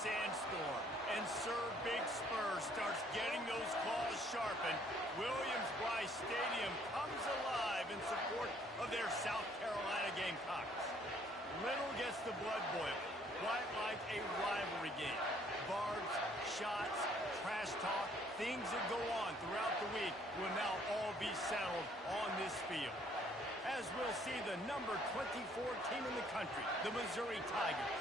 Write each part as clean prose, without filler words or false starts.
sandstorm, and Sir Big Spur starts getting those claws sharpened, Williams-Brice Stadium comes alive in support of their South Carolina Gamecocks. Little gets the blood boiling, quite like a rivalry game. Barbs, shots, trash talk, things that go on throughout the week will now all be settled on this field. As we'll see the number 24 team in the country, the Missouri Tigers,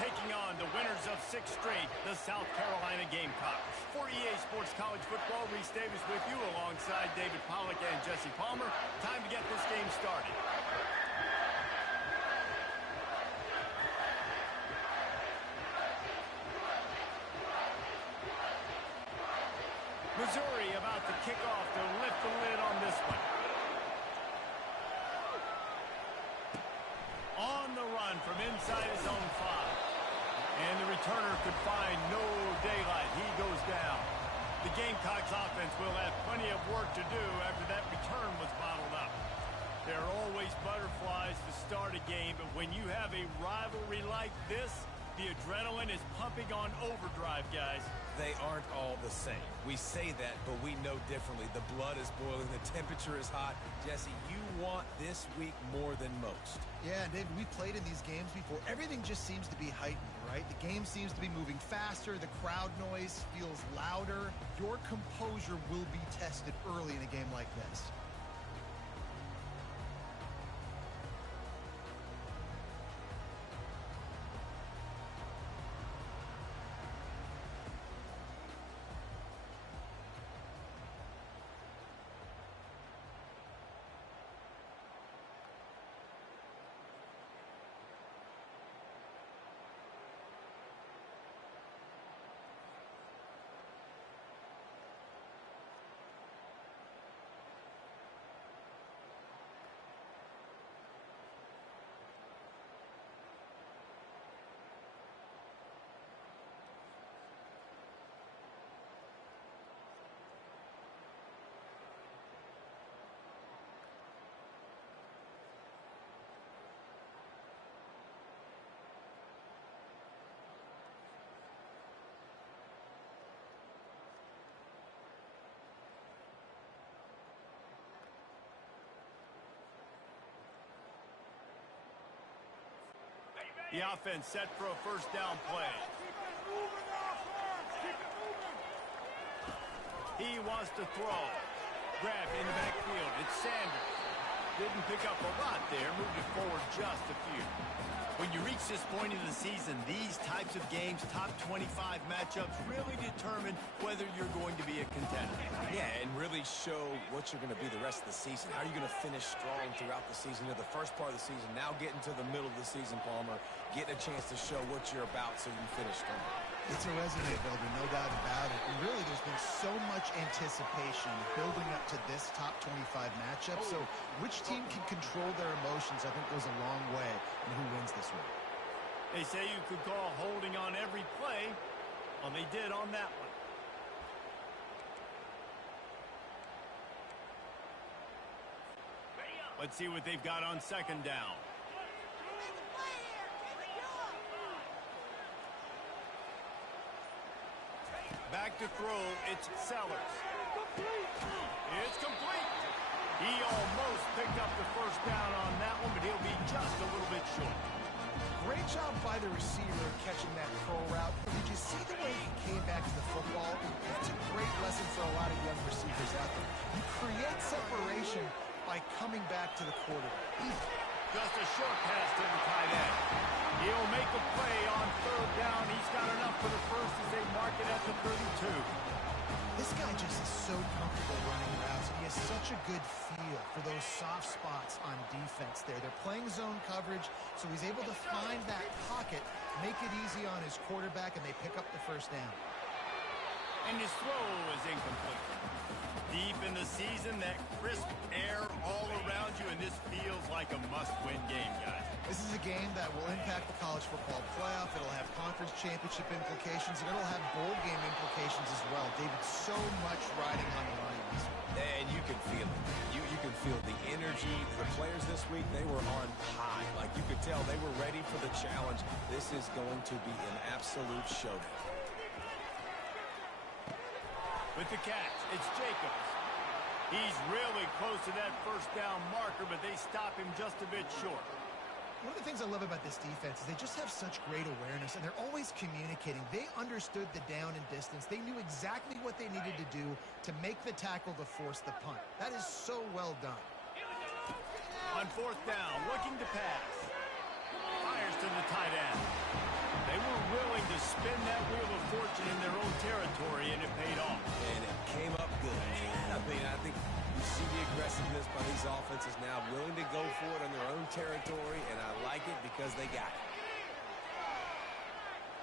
taking on the winners of 6 straight, the South Carolina Gamecocks. For EA Sports College Football, Reese Davis with you alongside David Pollack and Jesse Palmer. Time to get this game started. Missouri about to kick off to lift the lid on this one. On the run from inside his own 5. And the returner could find no daylight. He goes down. The Gamecocks offense will have plenty of work to do after that return was bottled up. There are always butterflies to start a game, but when you have a rivalry like this, the adrenaline is pumping on overdrive, guys. They aren't all the same. We say that, but we know differently. The blood is boiling. The temperature is hot. Jesse, you want this week more than most. Yeah, David, we played in these games before. Everything just seems to be heightened, right? The game seems to be moving faster. The crowd noise feels louder. Your composure will be tested early in a game like this. The offense set for a first down play. He wants to throw. Grab in the backfield. It's Sanders. Didn't pick up a lot there. Moved it forward just a few. When you reach this point in the season, these types of games, top 25 matchups, really determine whether you're going to be a contender. Yeah, and really show what you're going to be the rest of the season. How are you going to finish strong throughout the season? You're the first part of the season, now getting to the middle of the season, Palmer. Getting a chance to show what you're about so you can finish strong. It's a resume builder, no doubt about it. And really, there's been so much anticipation building up to this top 25 matchup. So which team can control their emotions, I think, goes a long way in who wins this one. They say you could call holding on every play. Well, they did on that one. Let's see what they've got on second down. Back to throw, it's Sellers. It's complete. He almost picked up the first down on that one, but he'll be just a little bit short. Great job by the receiver catching that curl route. Did you see the way he came back to the football? That's a great lesson for a lot of young receivers out there. You create separation by coming back to the quarterback. Just a short pass to the tight end. He'll make a play on third down. He's got enough for the first as they mark it at the 32. This guy just is so comfortable running routes. He has such a good feel for those soft spots on defense there. They're playing zone coverage, so he's able to find that pocket, make it easy on his quarterback, and they pick up the first down. And his throw is incomplete. Deep in the season, that crisp air all around you, and this feels like a must-win game, guys. This is a game that will impact the college football playoff. It'll have conference championship implications, and it'll have bowl game implications as well. David, so much riding on the line this week. And you can feel it. You can feel the energy. The players this week, they were on high. Like, You could tell they were ready for the challenge. This is going to be an absolute showdown. With the catch, it's Jacobs. He's really close to that first down marker, but they stop him just a bit short. One of the things I love about this defense is they just have such great awareness, and they're always communicating. They understood the down and distance. They knew exactly what they needed to do to make the tackle to force the punt. That is so well done. On fourth down, looking to pass. Fires to the tight end. They were willing to spin that wheel of fortune in their own territory, and it paid off. And it came up good. I think you see the aggressiveness by these offenses now, willing to go for it on their own territory, and I like it because they got it.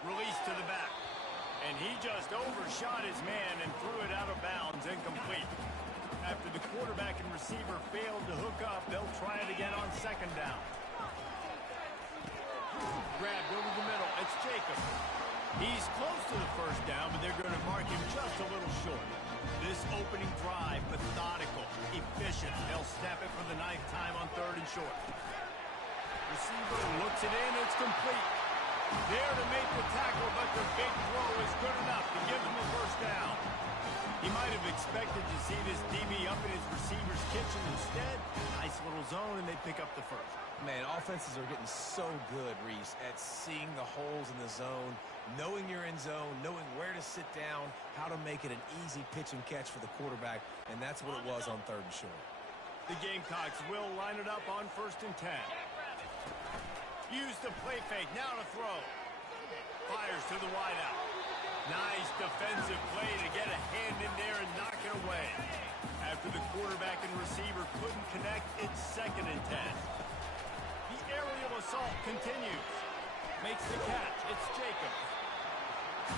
Release to the back. And he just overshot his man and threw it out of bounds, incomplete. After the quarterback and receiver failed to hook up, they'll try it again on second down. Grabbed over the middle. It's Jacobs. He's close to the first down, but they're going to mark him just a little short. This opening drive, methodical, efficient. They'll snap it for the 9th time on 3rd and short. Receiver looks it in. It's complete. There to make the tackle, but the big throw is good enough to give them a first down. He might have expected to see this DB up in his receiver's kitchen. Instead, nice little zone, and they pick up the first. Man, offenses are getting so good, Reese, at seeing the holes in the zone, knowing you're in zone, knowing where to sit down, how to make it an easy pitch and catch for the quarterback, and that's what it was on 3rd and short. The Gamecocks will line it up on 1st and 10. Use the play fake, now to throw. Fires to the wideout. Nice defensive play to get a hand in there and knock it away. After the quarterback and receiver couldn't connect, it's 2nd and 10. The aerial assault continues. Makes the catch. It's Jacobs.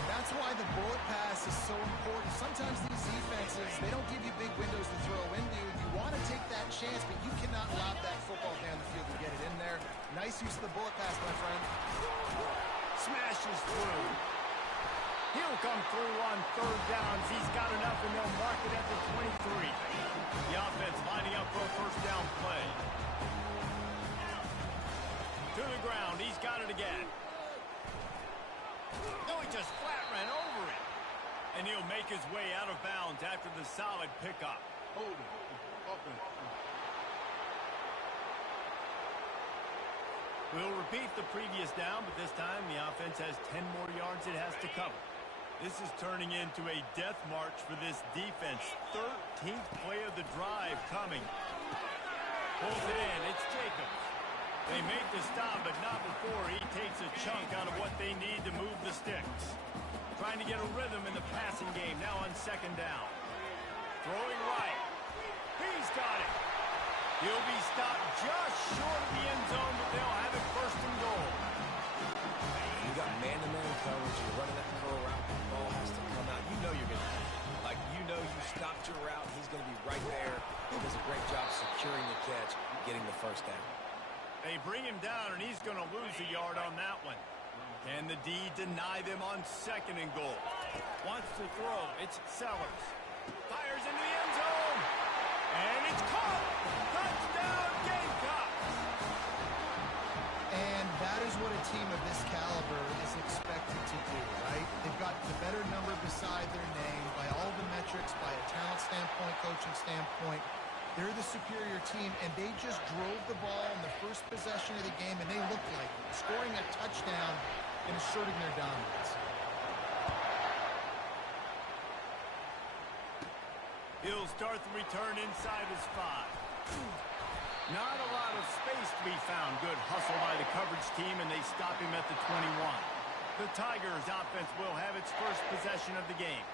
That's why the bullet pass is so important. Sometimes these defenses, they don't give you big windows to throw into. You want to take that chance, but you cannot lob that football down the field and get it in there. Nice use of the bullet pass, my friend. Smashes through. He'll come through on 3rd downs. He's got enough, and they'll mark it at the 23. The offense lining up for a first down play. To the ground. He's got it again. No, he just flat ran over it. And he'll make his way out of bounds after the solid pickup. We'll repeat the previous down, but this time the offense has 10 more yards it has to cover. This is turning into a death march for this defense. 13th play of the drive coming. Pulls it in. It's Jacobs. They make the stop, but not before he takes a chunk out of what they need to move the sticks. Trying to get a rhythm in the passing game now on 2nd down. Throwing right. He's got it. He'll be stopped just short of the end zone, but they'll have it 1st and goal. You got man-to-man coverage. You're running that curl route. The ball has to come out. You know you're going to, you stopped your route. He's going to be right there. He does a great job securing the catch, getting the first down. They bring him down, and he's going to lose a yard on that one. Can the D deny them on 2nd and goal? Wants to throw. It's Sellers. Fires into the end zone. And it's caught. Touchdown, Gamecocks. And that is what a team of this caliber is expected to do, right? They've got the better number beside their name by all the metrics, by a talent standpoint, coaching standpoint. They're the superior team, and they just drove the ball in the first possession of the game, and they looked like it, scoring a touchdown and asserting their dominance. He'll start the return inside his 5. Not a lot of space to be found. Good hustle by the coverage team, and they stop him at the 21. The Tigers offense will have its first possession of the game.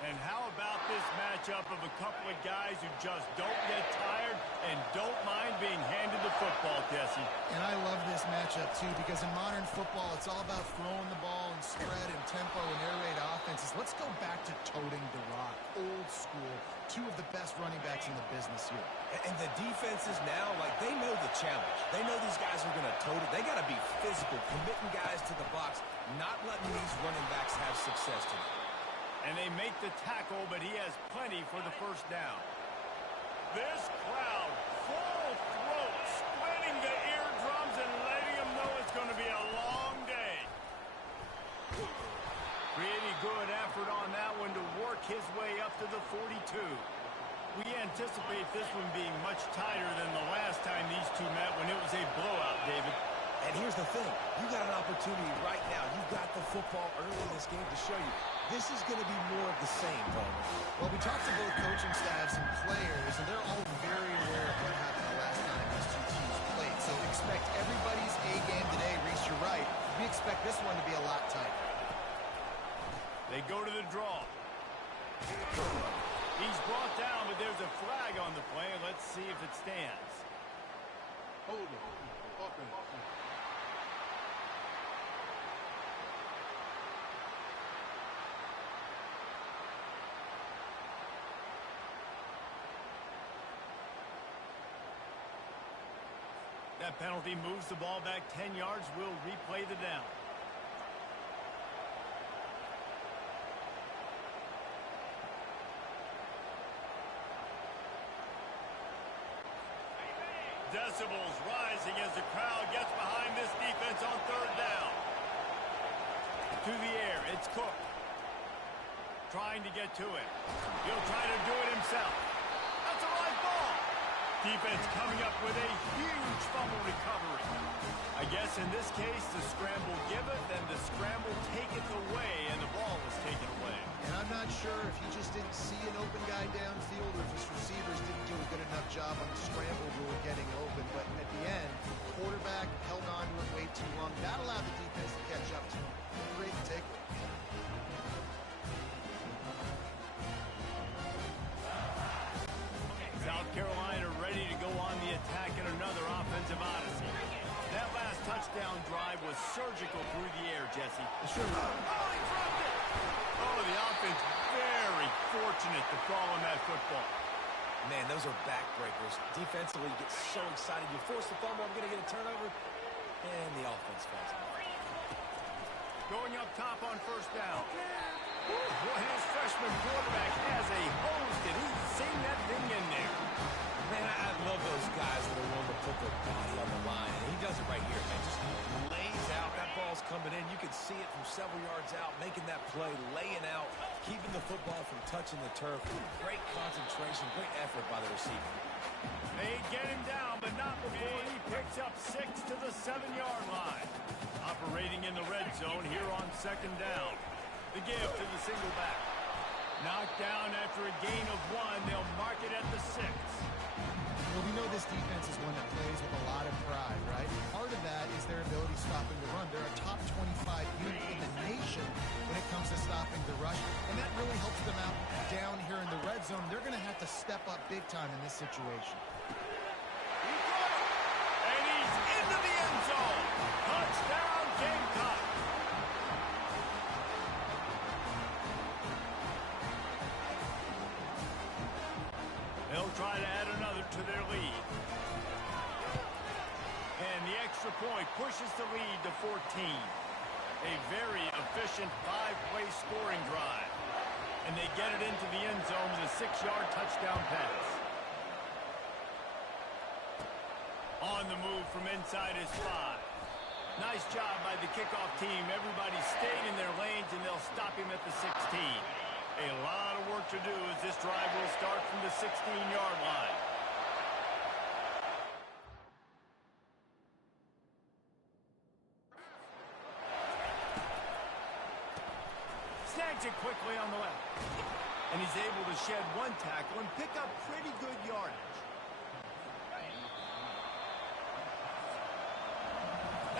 And how about this matchup of a couple of guys who just don't get tired and don't mind being handed the football, Jesse? And I love this matchup, too, because in modern football, it's all about throwing the ball and spread and tempo and air raid offenses. Let's go back to toting the rock, old school, 2 of the best running backs in the business here. And the defenses now, they know the challenge. They know these guys are going to tote it. They got to be physical, committing guys to the box, not letting these running backs have success tonight. And they make the tackle, but he has plenty for the first down. This crowd, full throat, splitting the eardrums and letting them know it's going to be a long day. Pretty good effort on that one to work his way up to the 42. We anticipate this one being much tighter than the last time these two met when it was a blowout, David. And here's the thing. You got an opportunity right now. You've got the football early in this game to show you. This is going to be more of the same, Palmer. Well, we talked to both coaching staffs and players, and they're all very aware of what happened the last time these two teams played. So expect everybody's A game today. Reese, you're right. We expect this one to be a lot tighter. They go to the draw. He's brought down, but there's a flag on the play. Let's see if it stands. Hold it. Offense. That penalty moves the ball back 10 yards. We'll replay the down. Decibels rising as the crowd gets behind this defense on third down. To the air, it's Cook. Trying to get to it. He'll try to do it himself. That's a live ball. Defense coming up with a huge fumble recovery. I guess in this case, the scramble give it, then the scramble take it away, and the ball was taken away. And I'm not sure if he just didn't see an open guy downfield or if his receivers didn't do a good enough job on the scramble rule getting open. But at the end, the quarterback held on to it way too long. That allowed the defense to catch up to him. Great takeaway. South Carolina ready to go on the attack in another offensive odyssey. That last touchdown drive was surgical through the air, Jesse. Sure. Oh, he dropped it! Oh, the offense very fortunate to fall on that football. Man, those are backbreakers. Defensively, you get so excited. You force the fumble, I'm going to get a turnover, and the offense falls out. Going up top on first down. Boy, his freshman quarterback has a hose. Did he sing that thing in there? Man, I love those guys that are willing to put their body on the line. And he does it right here, man. Just lays out. That ball's coming in. You can see it from several yards out, making that play, laying out, keeping the football from touching the turf. Great concentration, great effort by the receiver. They get him down, but not before he picks up 6 to the 7-yard line. Operating in the red zone here on second down. The give to the single back. Knocked down after a gain of 1. They'll mark it at the 6. Well, we know this defense is one that plays with a lot of pride, right? Part of that is their ability stopping the run. They're a top 25 unit in the nation when it comes to stopping the rush, and that really helps them out down here in the red zone. They're going to have to step up big time in this situation. He got it! And he's into the end zone! Touchdown, Gamecock! They'll try to add another to their lead. And the extra point pushes the lead to 14. A very efficient 5-play scoring drive. And they get it into the end zone with a 6-yard touchdown pass. On the move from inside his 5. Nice job by the kickoff team. Everybody stayed in their lanes, and they'll stop him at the 16. A lot of work to do as this drive will start from the 16-yard line. Snags it quickly on the left. And he's able to shed 1 tackle and pick up pretty good yardage.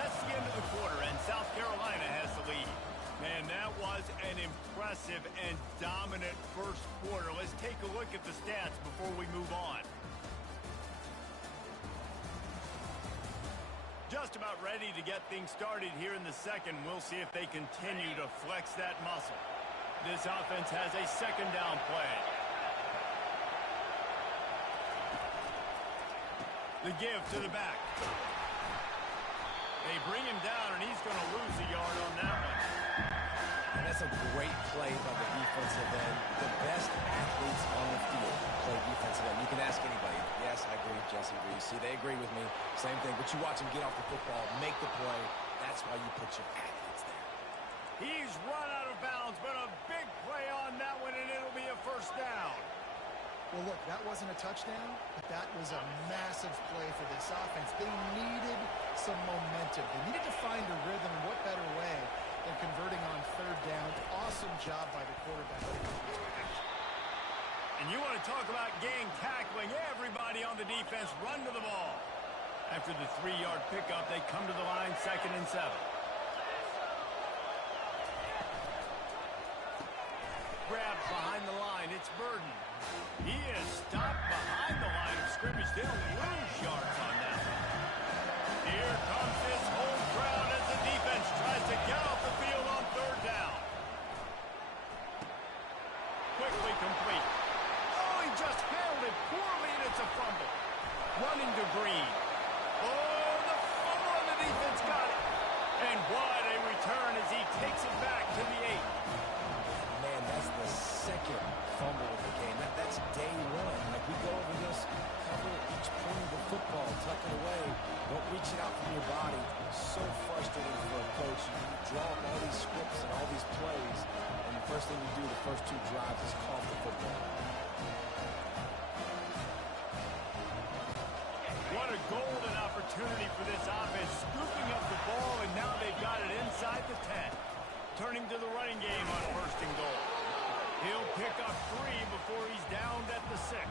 That's the end of the quarter, and South Carolina has the lead. Man, that was an impressive and dominant first quarter. Let's take a look at the stats before we move on. Just about ready to get things started here in the second. We'll see if they continue to flex that muscle. This offense has a second down play. The give to the back. They bring him down, and he's going to lose a yard on that one. And that's a great play by the defensive end. The best athletes on the field. play defensive end. You can ask anybody. Yes, I agree, Jesse Reese. See, they agree with me. Same thing. But you watch him get off the football, make the play. That's why you put your athletes there. He's run out of bounds, but a big play on that one, and it'll be a first down. Well, look, that wasn't a touchdown, but that was a massive play for this offense. They needed some momentum. They needed to find a rhythm, and what better way than converting on third down. Awesome job by the quarterback. And you want to talk about gang tackling. Everybody on the defense run to the ball. After the 3-yard pickup, they come to the line, 2nd and 7. Grabbed behind the line, it's Burden. He is stopped behind the line of scrimmage. They'll lose yards on that one. Here comes this home crowd as the defense tries to get off the field on 3rd down. Quickly complete. Oh, he just handled it poorly, and it's a fumble. Running to Green. Oh, the fumble, and the defense got it. And what a return as he takes it back to the 8. Man, that's the 2nd fumble of the game. That's day 1. Like, we go over this, cover each point of the football, tuck it away. Don't reach it out from your body. So frustrating for a coach. You draw up all these scripts and all these plays, and the first thing you do the first 2 drives is cough the football. What a golden opportunity for this offense, scooping up the ball, and now they've got it inside the 10. Turning to the running game on 1st and goal. He'll pick up 3 before he's downed at the 6.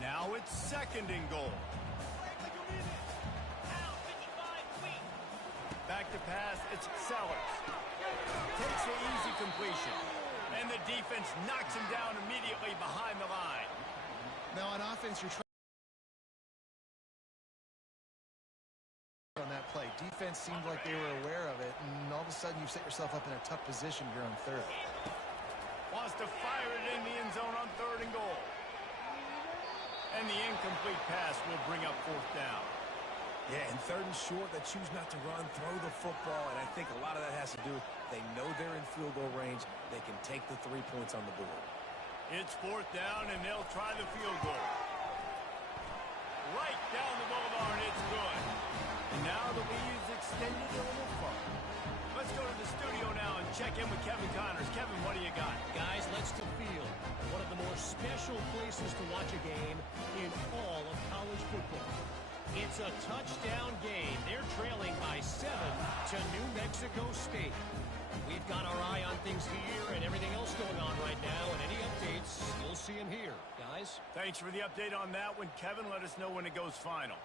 Now it's 2nd and goal. Back to pass, it's Sellers. Takes the easy completion. And the defense knocks him down immediately behind the line. Now on offense, you're trying on that play. Defense seemed like they were aware of it, and all of a sudden you've set yourself up in a tough position here on 3rd. Wants to fire it in the end zone on 3rd and goal. And the incomplete pass will bring up 4th down. Yeah, and 3rd and short, they choose not to run, throw the football, and I think a lot of that has to do with they know they're in field goal range. They can take the 3 points on the board. It's 4th down, and they'll try the field goal. Right down the boulevard, it's good. And now the lead is extended a little further. Let's go to the studio now and check in with Kevin Connors. Kevin, what do you got? Guys, let's to field. One of the more special places to watch a game in all of college football. It's a touchdown game. They're trailing by 7 to New Mexico State. We've got our eye on things here and everything else going on right now, and any updates, you'll see them here. Guys? Thanks for the update on that one, Kevin. Let us know when it goes final.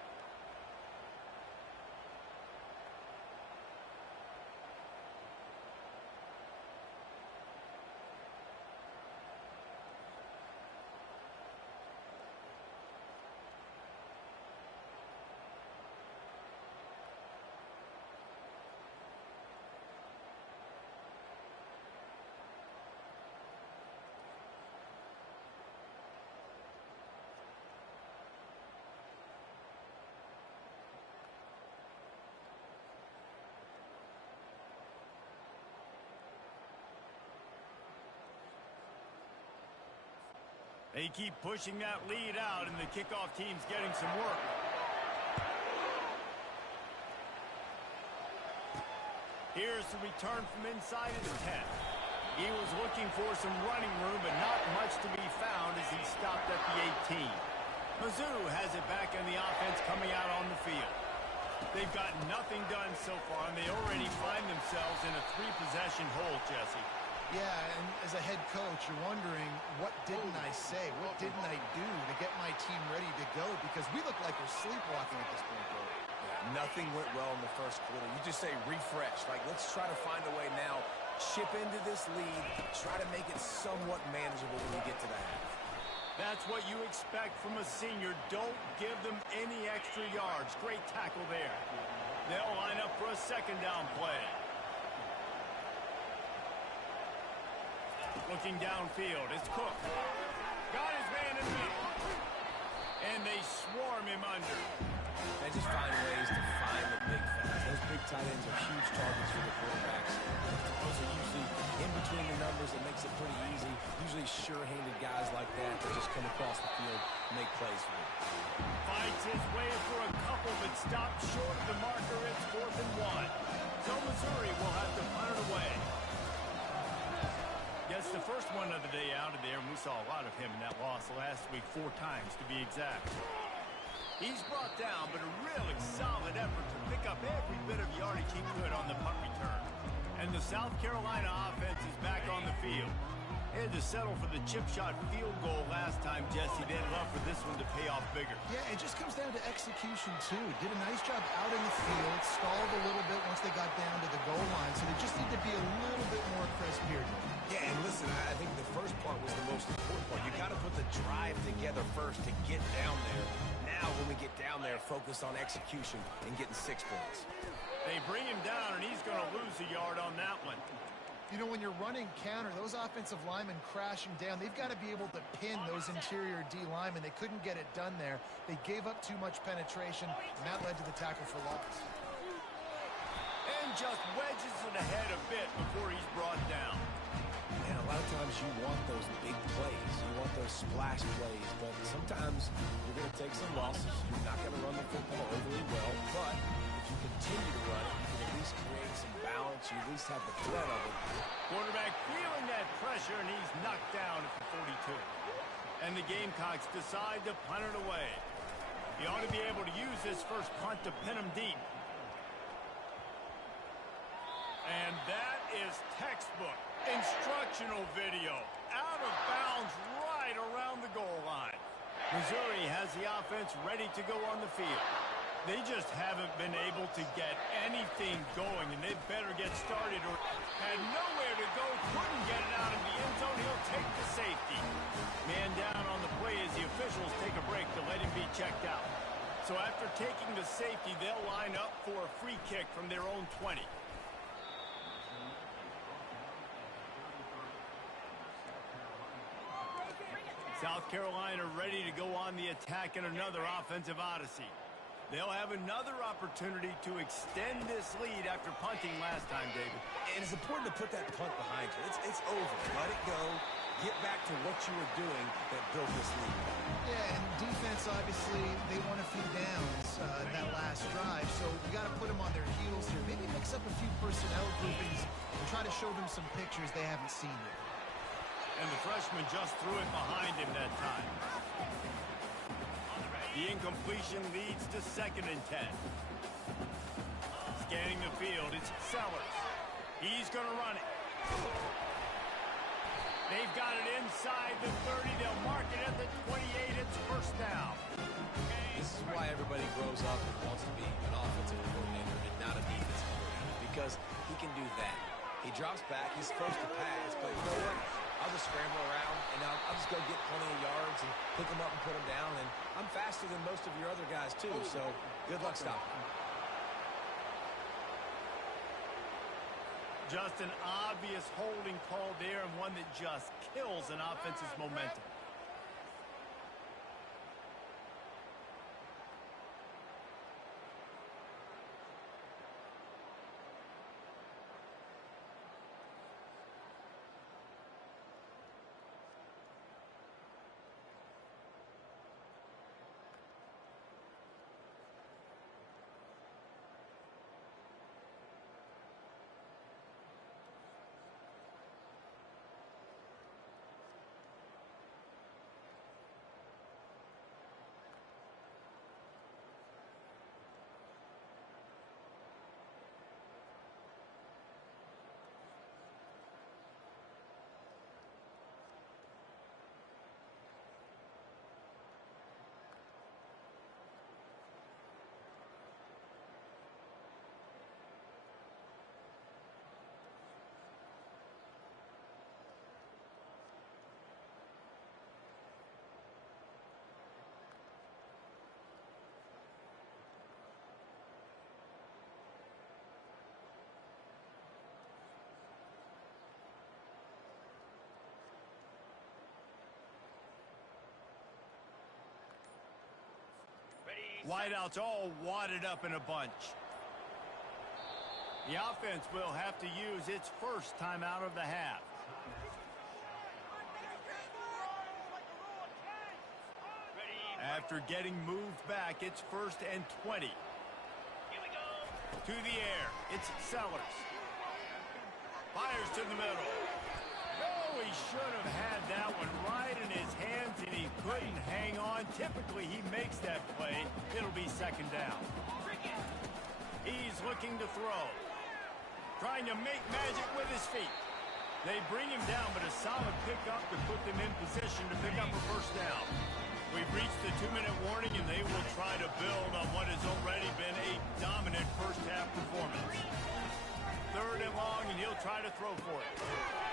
They keep pushing that lead out, and the kickoff team's getting some work. Here's the return from inside of the 10. He was looking for some running room, but not much to be found as he stopped at the 18. Mizzou has it back in the offense coming out on the field. They've got nothing done so far, and they already find themselves in a 3-possession hole, Jesse. Yeah, and as a head coach, you're wondering, what didn't I say? What didn't I do to get my team ready to go? Because we look like we're sleepwalking at this point, bro. Yeah, nothing went well in the first quarter. You just say refresh. Like, let's try to find a way now. Chip into this lead. Try to make it somewhat manageable when we get to the half. That's what you expect from a senior. Don't give them any extra yards. Great tackle there. They'll line up for a 2nd down play. Looking downfield, it's Cook. Got his man in the middle. And they swarm him under. They just find ways to find the big fans. Those big tight makes it pretty easy. Usually sure-handed guys like that just come across the field and make plays for him. Fights his way for a couple, but stopped short of the marker. It's 4th and 1. So Missouri will have to punt it away. Gets the first one of the day out of there, and we saw a lot of him in that loss last week, 4 times to be exact. He's brought down, but a really solid effort to pick up every bit of yardage he could on the punt return. And the South Carolina offense is back on the field. They had to settle for the chip shot field goal last time, Jesse. They'd love for this one to pay off bigger. Yeah, it just comes down to execution, too. Did a nice job out in the field, stalled a little bit once they got down to the goal line, so they just need to be a little bit more crisp here. Yeah, and listen, I think the first part was the most important part. You got to put the drive together first to get down there. Now, when we get down there, focus on execution and getting 6 points. They bring him down, and he's going to lose a yard on that one. You know, when you're running counter, those offensive linemen crashing down, they've got to be able to pin those interior D linemen. They couldn't get it done there. They gave up too much penetration, and that led to the tackle for loss. And just wedges it ahead a bit before he's brought down. And a lot of times you want those big plays. You want those splash plays. But sometimes you're going to take some losses. You're not going to run the football overly well. But if you continue to run it, you can at least create some balance. You at least have the threat of it. Quarterback feeling that pressure, and he's knocked down at the 42. And the Gamecocks decide to punt it away. He ought to be able to use this first punt to pin him deep. And that is textbook instructional video. Out of bounds right around the goal line. Missouri has the offense ready to go on the field. They just haven't been able to get anything going, and they better get started or had nowhere to go, couldn't get it out of the end zone. He'll take the safety. Man down on the play as the officials take a break to let him be checked out. So after taking the safety, they'll line up for a free kick from their own 20. South Carolina ready to go on the attack in another offensive odyssey. They'll have another opportunity to extend this lead after punting last time, David. And it's important to put that punt behind you. It's over. Let it go. Get back to what you were doing that built this lead. Yeah, and defense, obviously, they won a few downs that last drive, so you got to put them on their heels here. Maybe mix up a few personnel groupings and try to show them some pictures they haven't seen yet. And the freshman just threw it behind him that time. The incompletion leads to 2nd and 10. Scanning the field, it's Sellers. He's going to run it. They've got it inside the 30. They'll mark it at the 28. It's first down. This is why everybody grows up and wants to be an offensive coordinator and not a defensive coordinator, because he can do that. He drops back, he's supposed to pass, but you know what? I'll just scramble around, and I'll just go get plenty of yards and pick them up and put them down, and I'm faster than most of your other guys, too, so good luck stopping. Just an obvious holding call there, and one that just kills an offense's momentum. Wideouts all wadded up in a bunch. The offense will have to use its first timeout of the half. After getting moved back, it's 1st and 20. To the air, it's Sellers. Fires to the middle. Oh, he should have had that one right in his hands, and he couldn't hang on. Typically, he makes that play. It'll be 2nd down. He's looking to throw. Trying to make magic with his feet. They bring him down, but a solid pickup to put them in position to pick up a 1st down. We've reached the 2-minute warning, and they will try to build on what has already been a dominant first-half performance. 3rd and long, and he'll try to throw for it.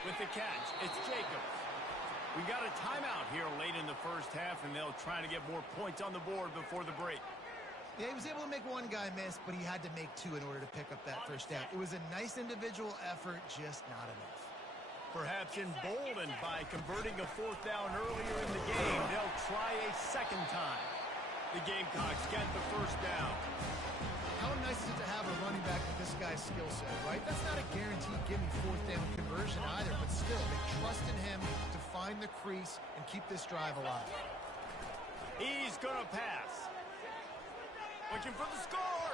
With the catch, it's Jacobs. We got a timeout here late in the first half, and they'll try to get more points on the board before the break. Yeah, he was able to make one guy miss, but he had to make 2 in order to pick up that 1st down. It was a nice individual effort, just not enough. Perhaps emboldened by converting a 4th down earlier in the game, they'll try a 2nd time. The Gamecocks get the 1st down. How nice is it to have a running back with this guy's skill set, right? That's not a guaranteed gimme 4th down conversion either, but still, they trust in him to find the crease and keep this drive alive. He's going to pass. Looking for the score.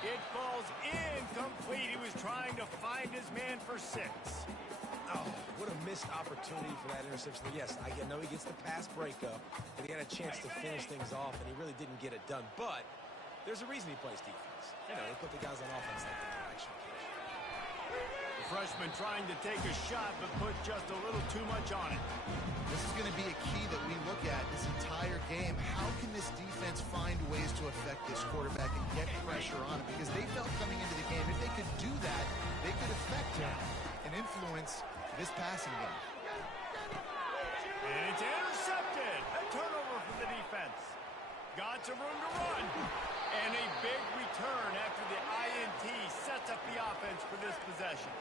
It falls incomplete. He was trying to find his man for 6. Oh, what a missed opportunity for that interception. Yes, I know he gets the pass breakup, but he had a chance to finish things off, and he really didn't get it done. But there's a reason he plays defense. You know, they put the guys on offense like that action. The freshman trying to take a shot, but put just a little too much on it. This is going to be a key that we look at this entire game. How can this defense find ways to affect this quarterback and get pressure on him? Because they felt coming into the game, if they could do that, they could affect him and influence this passing game. And it's intercepted. A turnover from the defense. Got some room to run. And a big return after the INT sets up the offense for this possession.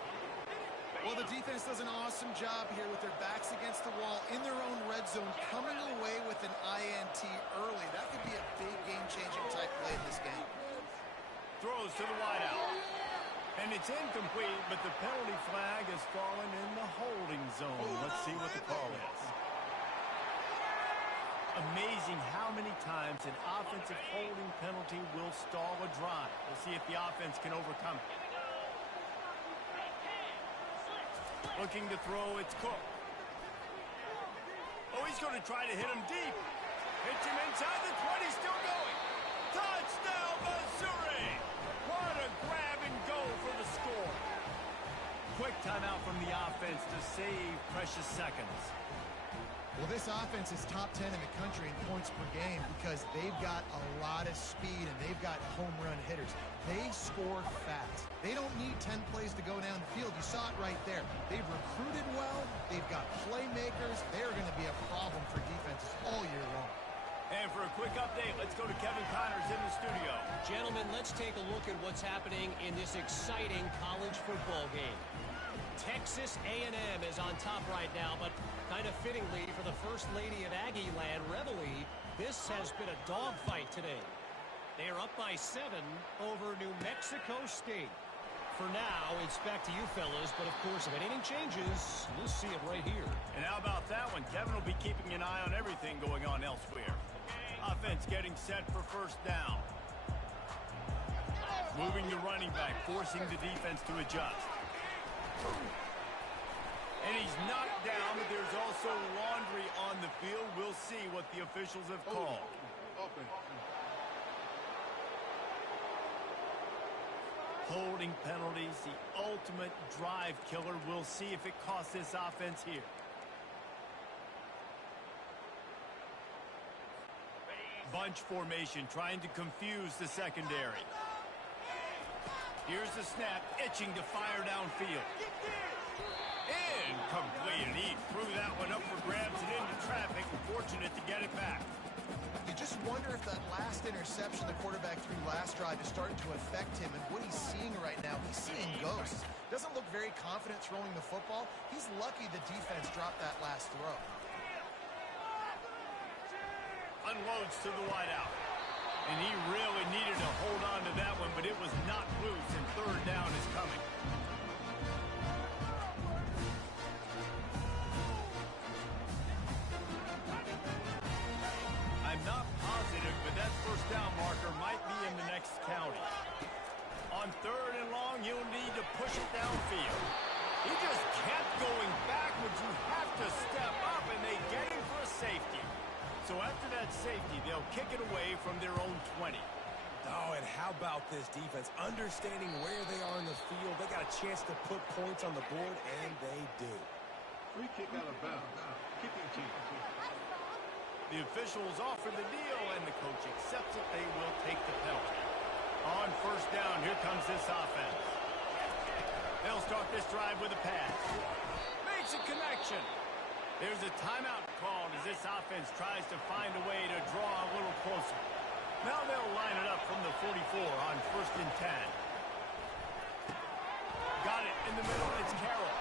Well, the defense does an awesome job here with their backs against the wall in their own red zone, coming away with an INT early. That could be a big game-changing type play in this game. Throws to the wideout. And it's incomplete, but the penalty flag has fallen in the holding zone. Let's see what the call is. Amazing how many times an offensive holding penalty will stall a drive. We'll see if the offense can overcome it. Looking to throw, it's Cook. Oh, he's going to try to hit him deep. Hits him inside the 20, still going. Touchdown, Missouri! What a grab and go for the score. Quick timeout from the offense to save precious seconds. Well, this offense is top 10 in the country in points per game because they've got a lot of speed and they've got home run hitters. They score fast. They don't need 10 plays to go down the field. You saw it right there. They've recruited well. They've got playmakers. They're going to be a problem for defenses all year long. And for a quick update, let's go to Kevin Connors in the studio. Gentlemen, let's take a look at what's happening in this exciting college football game. Texas A&M is on top right now, but kind of fittingly for the First Lady of Aggie Land, Reveille, this has been a dogfight today. They are up by 7 over New Mexico State. For now, it's back to you fellas, but of course, if anything changes, you'll see it right here. And how about that one? Kevin will be keeping an eye on everything going on elsewhere. Offense getting set for 1st down. Moving the running back, forcing the defense to adjust. And he's knocked down, but there's also laundry on the field. We'll see what the officials have called. Holding penalties, the ultimate drive killer. We'll see if it costs this offense here. Bunch formation, trying to confuse the secondary. Here's the snap, itching to fire downfield. Incomplete, and he threw that one up for grabs and into traffic. Fortunate to get it back. You just wonder if that last interception the quarterback threw last drive is starting to affect him and what he's seeing right now. He's seeing ghosts. Doesn't look very confident throwing the football. He's lucky the defense dropped that last throw. Unloads to the wideout. And he really needed to hold on to that one, but it was not loose, and 3rd down is coming. I'm not push it downfield. He just kept going backwards. You have to step up, and they get him for a safety. So after that safety, they'll kick it away from their own 20. Oh, and how about this defense? Understanding where they are in the field. They got a chance to put points on the board, and they do. Free kick out of bounds. Kicking team. The officials offer the deal, and the coach accepts it. They will take the penalty. On first down, here comes this offense. They'll start this drive with a pass. Makes a connection. There's a timeout called as this offense tries to find a way to draw a little closer. Now they'll line it up from the 44 on first and 10. Got it in the middle. It's Carroll.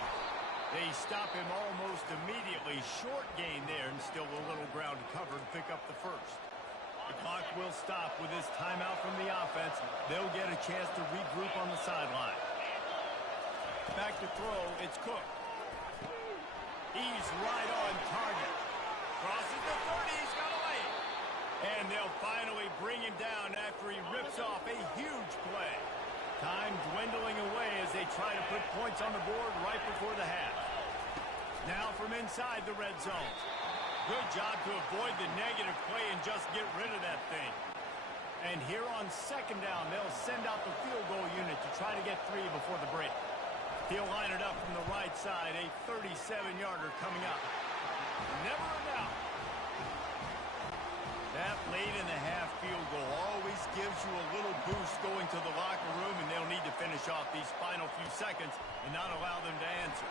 They stop him almost immediately. Short gain there, and still a little ground to cover to pick up the first. The clock will stop with this timeout from the offense. They'll get a chance to regroup on the sideline. Back to throw. It's Cook. He's right on target. Crosses the 30. He's got a lane. And they'll finally bring him down after he rips off a huge play. Time dwindling away as they try to put points on the board right before the half. Now from inside the red zone. Good job to avoid the negative play and just get rid of that thing. And here on second down, they'll send out the field goal unit to try to get 3 before the break. He'll line it up from the right side, a 37-yarder coming up. Never a doubt. That late-in-the-half field goal always gives you a little boost going to the locker room, and they'll need to finish off these final few seconds and not allow them to answer.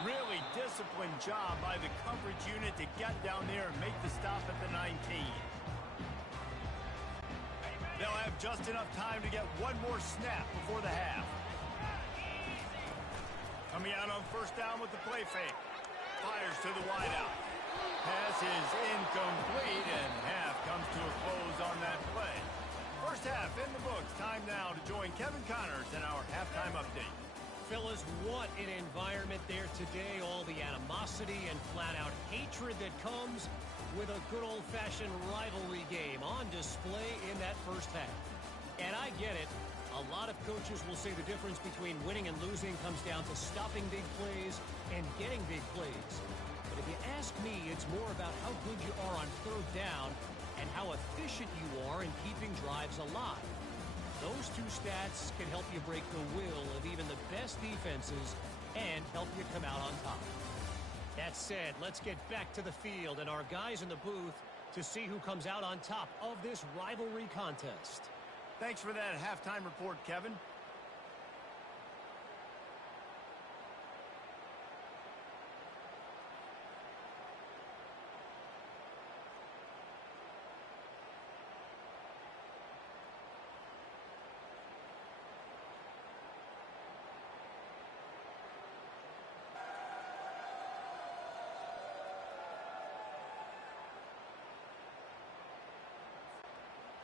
Really disciplined job by the coverage unit to get down there and make the stop at the 19. They'll have just enough time to get one more snap before the half. Coming out on first down with the play fake. Fires to the wideout. Pass is incomplete, and half comes to a close on that play. First half in the books. Time now to join Kevin Connors in our halftime update. Fellas, what an environment there today. All the animosity and flat-out hatred that comes with a good old-fashioned rivalry game on display in that first half. And I get it. A lot of coaches will say the difference between winning and losing comes down to stopping big plays and getting big plays. But if you ask me, it's more about how good you are on third down and how efficient you are in keeping drives alive. Those two stats can help you break the will of even the best defenses and help you come out on top. That said, let's get back to the field and our guys in the booth to see who comes out on top of this rivalry contest. Thanks for that halftime report, Kevin.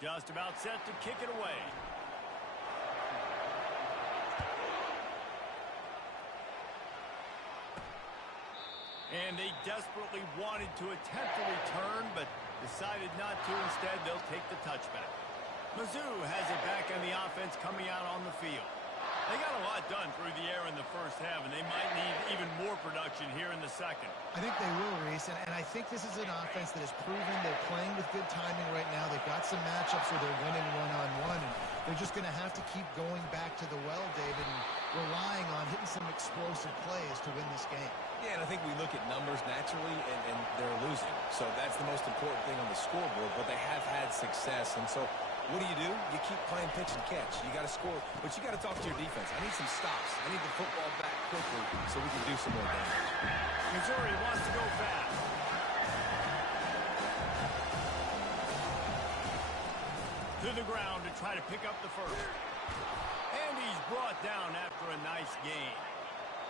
Just about set to kick it away. And they desperately wanted to attempt a return, but decided not to. Instead, they'll take the touchback. Mizzou has it back on the offense coming out on the field. They got a lot done through the air in the first half, and they might need even more production here in the second. I think they will, Reese, and I think this is an offense that has proven they're playing with good timing right now. They've got some matchups where they're winning one-on-one, and they're just going to have to keep going back to the well, David, and relying on hitting some explosive plays to win this game. Yeah, and I think we look at numbers naturally, and they're losing. So that's the most important thing on the scoreboard, but they have had success, and so what do? You keep playing pitch and catch. You got to score, but you got to talk to your defense. I need some stops. I need the football back quickly so we can do some more damage. Missouri wants to go fast. To the ground to try to pick up the first. And he's brought down after a nice gain.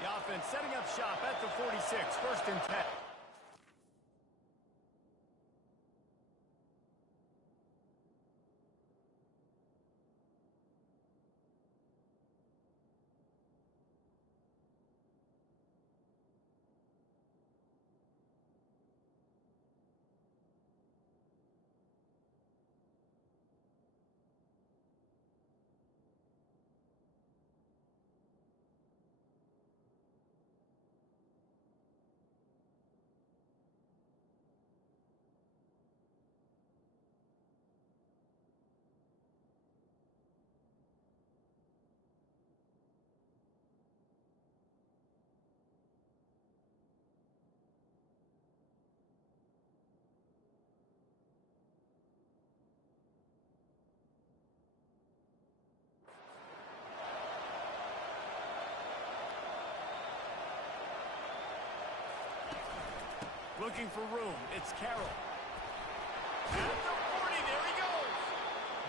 The offense setting up shop at the 46, first and 10. Looking for room. It's Carroll. At the 40, there he goes.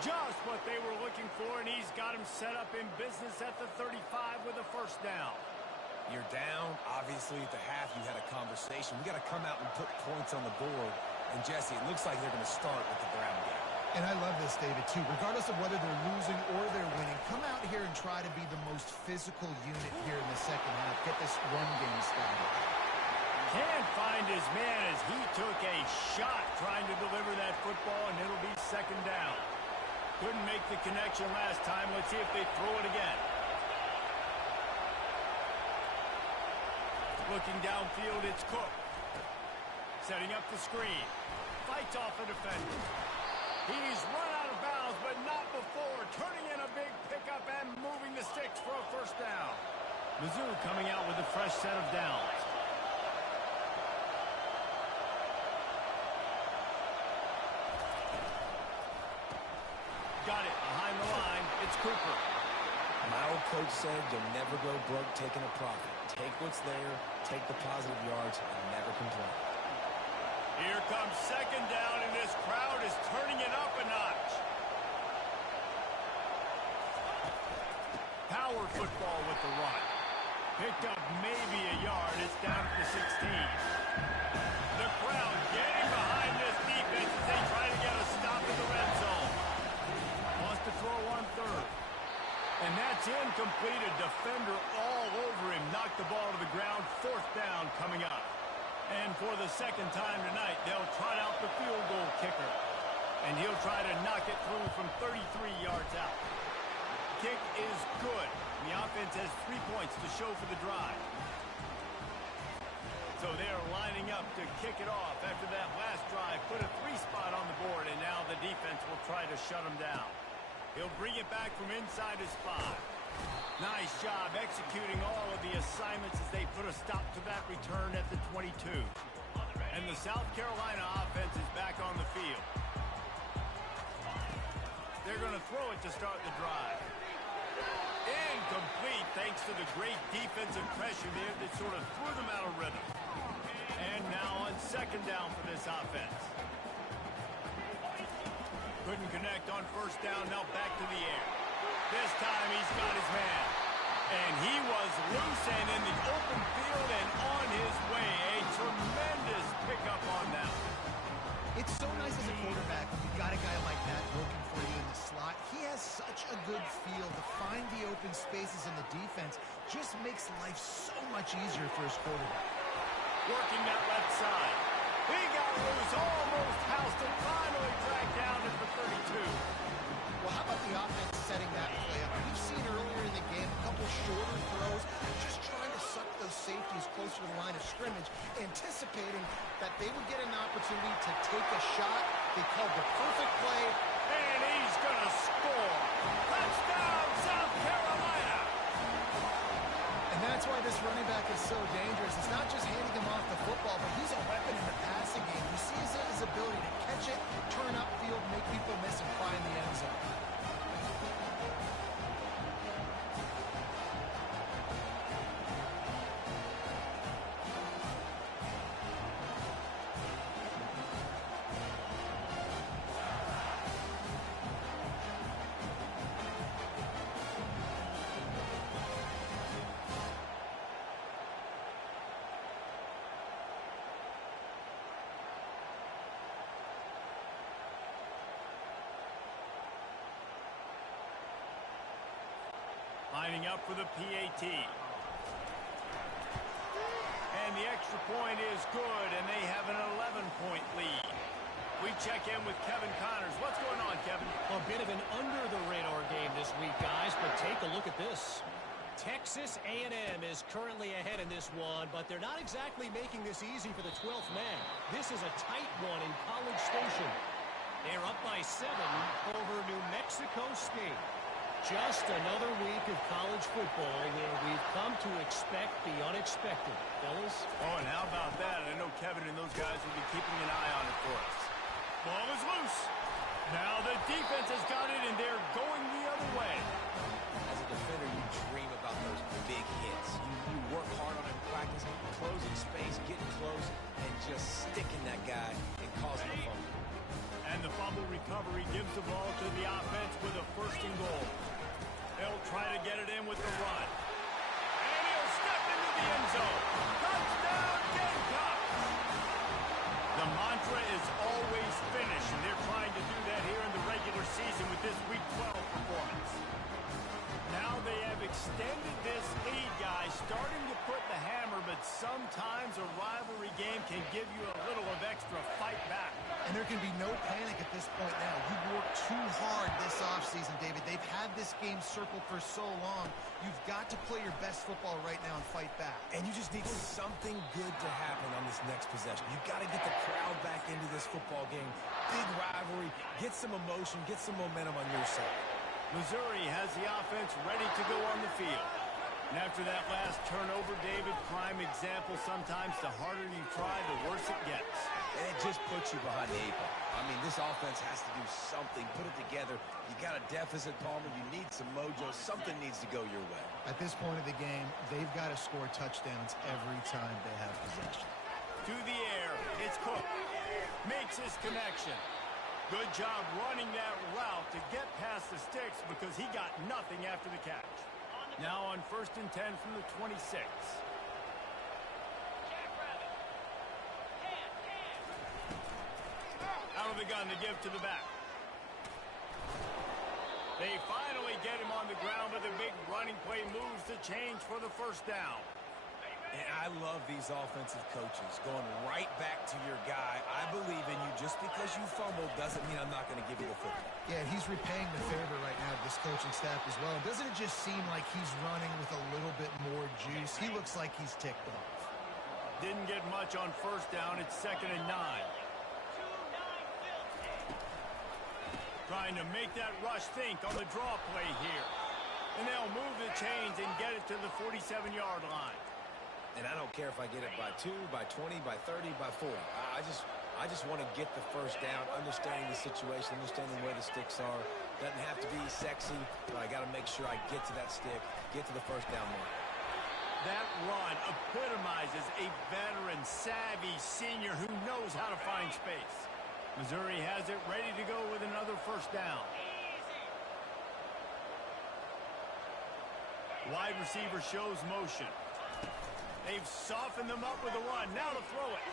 Just what they were looking for, and he's got him set up in business at the 35 with a first down. You're down. Obviously, at the half, you had a conversation. We got to come out and put points on the board. And, Jesse, it looks like they're going to start with the ground game. And I love this, David, too. Regardless of whether they're losing or they're winning, come out here and try to be the most physical unit here in the second half. Get this run game started. Can't find his man as he took a shot trying to deliver that football, and it'll be second down. Couldn't make the connection last time. Let's see if they throw it again. Looking downfield, it's Cook. Setting up the screen. Fights off a defender. He's run out of bounds, but not before. Turning in a big pickup and moving the sticks for a first down. Mizzou coming out with a fresh set of downs. Got it behind the line. It's Cooper. My old coach said you'll never go broke taking a profit. Take what's there, take the positive yards, and never complain. Here comes second down, and this crowd is turning it up a notch. Power football with the run. Picked up maybe a yard. It's down at the 16. The crowd getting behind this defense as they try to get a stop in the red zone. Wants to throw on third. And that's incomplete. A defender all over him. Knocked the ball to the ground. Fourth down coming up. And for the second time tonight, they'll trot out the field goal kicker. And he'll try to knock it through from 33 yards out. Kick is good. The offense has 3 points to show for the drive. So they're lining up to kick it off after that last drive. Put a 3-spot on the board, and now the defense will try to shut them down. He'll bring it back from inside his 5. Nice job executing all of the assignments as they put a stop to that return at the 22. And the South Carolina offense is back on the field. They're going to throw it to start the drive. Incomplete thanks to the great defensive pressure there that sort of threw them out of rhythm. And now on second down for this offense. Couldn't connect on first down, now back to the air. This time he's got his man. And he was loose and in the open field and on his way. A tremendous pickup on that. It's so nice as a quarterback when you've got a guy like that working for you in the slot. He has such a good feel to find the open spaces in the defense. Just makes life so much easier for his quarterback. Working that left side. He got loose, almost housed and finally dragged down at the 32. Well, how about the offense setting that play up? We've seen earlier in the game a couple shorter throws, just trying to suck those safeties closer to the line of scrimmage, anticipating that they would get an opportunity to take a shot. They called the perfect play. And he's going to score. Touchdown, South Carolina. And that's why this running back is so dangerous. It's not just handing him off the football, but he's a weapon in the passing game. You see his ability to catch it, turn upfield, make people miss, and find the end zone. Lining up for the PAT. And the extra point is good, and they have an 11-point lead. We check in with Kevin Connors. What's going on, Kevin? A bit of an under-the-radar game this week, guys, but take a look at this. Texas A&M is currently ahead in this one, but they're not exactly making this easy for the 12th man. This is a tight one in College Station. They're up by 7 over New Mexico State. Just another week of college football where we've come to expect the unexpected. Fellas? Oh, and how about that? I know Kevin and those guys will be keeping an eye on it for us. Ball is loose. Now the defense has got it, and they're going the other way. As a defender, you dream about those big hits. You work hard on it in practice, closing space, getting close, and just the ball to the offense with a first and goal. They'll try to get it in with the run. And he'll step into the end zone. Touchdown, Gamecocks! The mantra is always finish, and they're trying to do that here in the regular season with this Week 12 performance. Now they have extended this lead, guys, starting to put the hammer, but sometimes a rivalry game can give you a little of extra fight back. And there can be no panic at this point now. You've worked too hard this offseason, David. They've had this game circled for so long. You've got to play your best football right now and fight back. And you just need something good to happen on this next possession. You've got to get the crowd back into this football game. Big rivalry. Get some emotion. Get some momentum on your side. Missouri has the offense ready to go on the field. And after that last turnover, David, prime example, sometimes the harder you try, the worse it gets. And it just puts you behind the 8 ball. I mean, this offense has to do something. Put it together. You got a deficit, Palmer. You need some mojo. Something needs to go your way. At this point of the game, they've got to score touchdowns every time they have possession. To the air, it's Cook. Makes his connection. Good job running that route to get past the sticks because he got nothing after the catch. Now on 1st and 10 from the 26. Out of the gun to give to the back. They finally get him on the ground, but the big running play moves the change for the first down. And I love these offensive coaches going right back to your guy. I believe in you. Just because you fumbled doesn't mean I'm not going to give you the football. Yeah, he's repaying the favor right now to this coaching staff as well. Doesn't it just seem like he's running with a little bit more juice? He looks like he's ticked off. Didn't get much on first down. It's 2nd and 9. Trying to make that rush think on the draw play here. And they'll move the chains and get it to the 47-yard line. And I don't care if I get it by 2, by 20, by 30, by 40. I just want to get the first down, understanding the situation, understanding where the sticks are. Doesn't have to be sexy, but I got to make sure I get to that stick, get to the first down mark. That run epitomizes a veteran, savvy senior who knows how to find space. Missouri has it ready to go with another first down. Wide receiver shows motion. They've softened them up with a run. Now to throw it.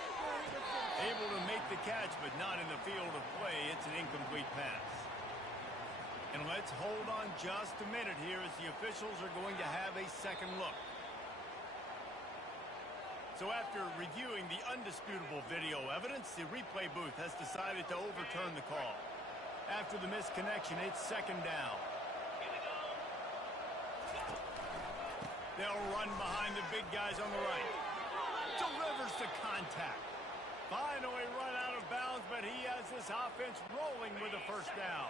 Able to make the catch, but not in the field of play. It's an incomplete pass. And let's hold on just a minute here as the officials are going to have a second look. So after reviewing the undisputable video evidence, the replay booth has decided to overturn the call. After the missed connection, it's 2nd down. They'll run behind the big guys on the right. Delivers to contact. Finally run out of bounds, but he has this offense rolling with a first down.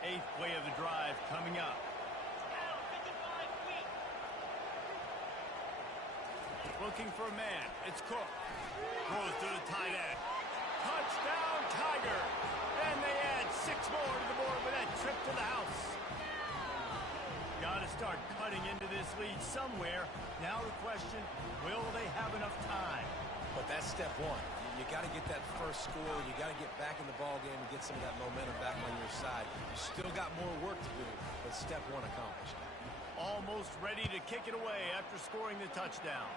8th play of the drive coming up. Looking for a man. It's Cook. Throws to the tight end. Touchdown, Tiger. And they add 6 more to the board with that trip to the house. Got to start cutting into this lead somewhere. Now the question, will they have enough time? But that's step one. You got to get that first score. You got to get back in the ball game and get some of that momentum back on your side. You still got more work to do, but step one accomplished. Almost ready to kick it away after scoring the touchdown.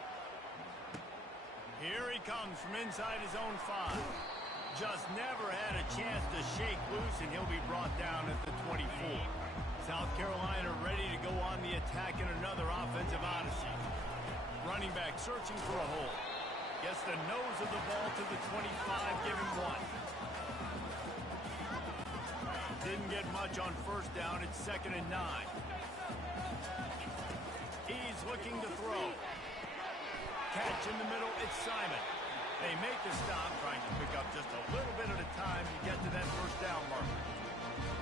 Here he comes from inside his own 5. Just never had a chance to shake loose, and he'll be brought down at the 24. South Carolina ready to go on the attack in another offensive odyssey. Running back searching for a hole. Gets the nose of the ball to the 25, giving 1. Didn't get much on first down. It's 2nd and 9. He's looking to throw. Catch in the middle. It's Simon. They make the stop, trying to pick up just a little bit at a time to get to that first down marker.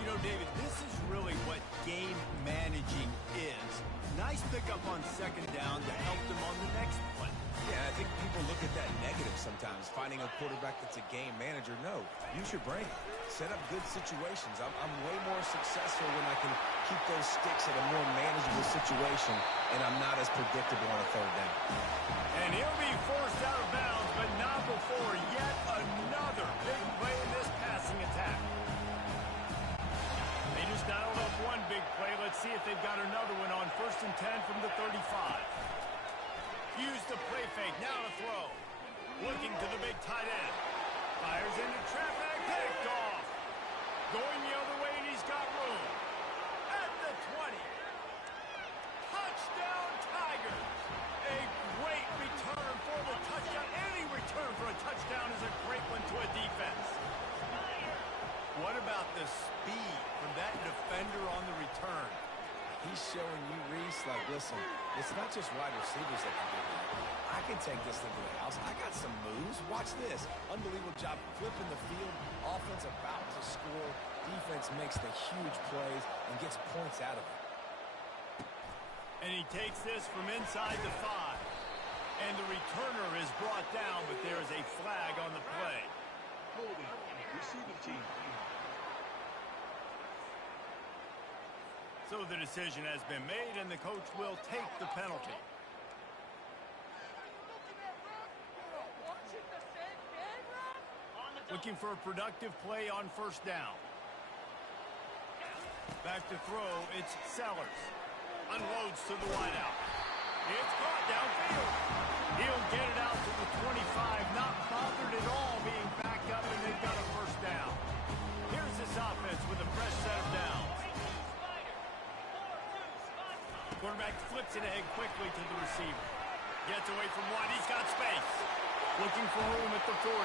You know, David, this is really what game managing is. Nice pickup on 2nd down to help them on the next play. Yeah, I think people look at that negative sometimes, finding a quarterback that's a game manager. No, use your brain. Set up good situations. I'm way more successful when I can keep those sticks at a more manageable situation, and I'm not as predictable on a 3rd down. And he'll be forced out of bounds, but not before yet another big play in this passing attack. see if they've got another one on 1st and 10 from the 35. Use the play fake, now to throw. Looking to the big tight end. Fires into traffic, picked off. Going the other way, and he's got room. At the 20. Touchdown, Tigers. A great return for the touchdown. Any return for a touchdown is a great one to a defense. What about the speed from that defender on the return? He's showing you, Reese, like, listen, it's not just wide receivers that can do that. I can take this thing to the house. I got some moves. Watch this. Unbelievable job flipping the field. Offense about to score. Defense makes the huge plays and gets points out of it. And he takes this from inside the 5. And the returner is brought down, but there is a flag on the play. Holding. Receiving team. So the decision has been made, and the coach will take the penalty. Looking for a productive play on 1st down. Back to throw, it's Sellers. Unloads to the wideout. It's caught downfield. He'll get it out to the 25, not bothered at all being backed up, and they've got a 1st down. Here's this offense with a fresh set of downs. Quarterback flips it ahead quickly to the receiver. Gets away from one. He's got space. Looking for room at the 40.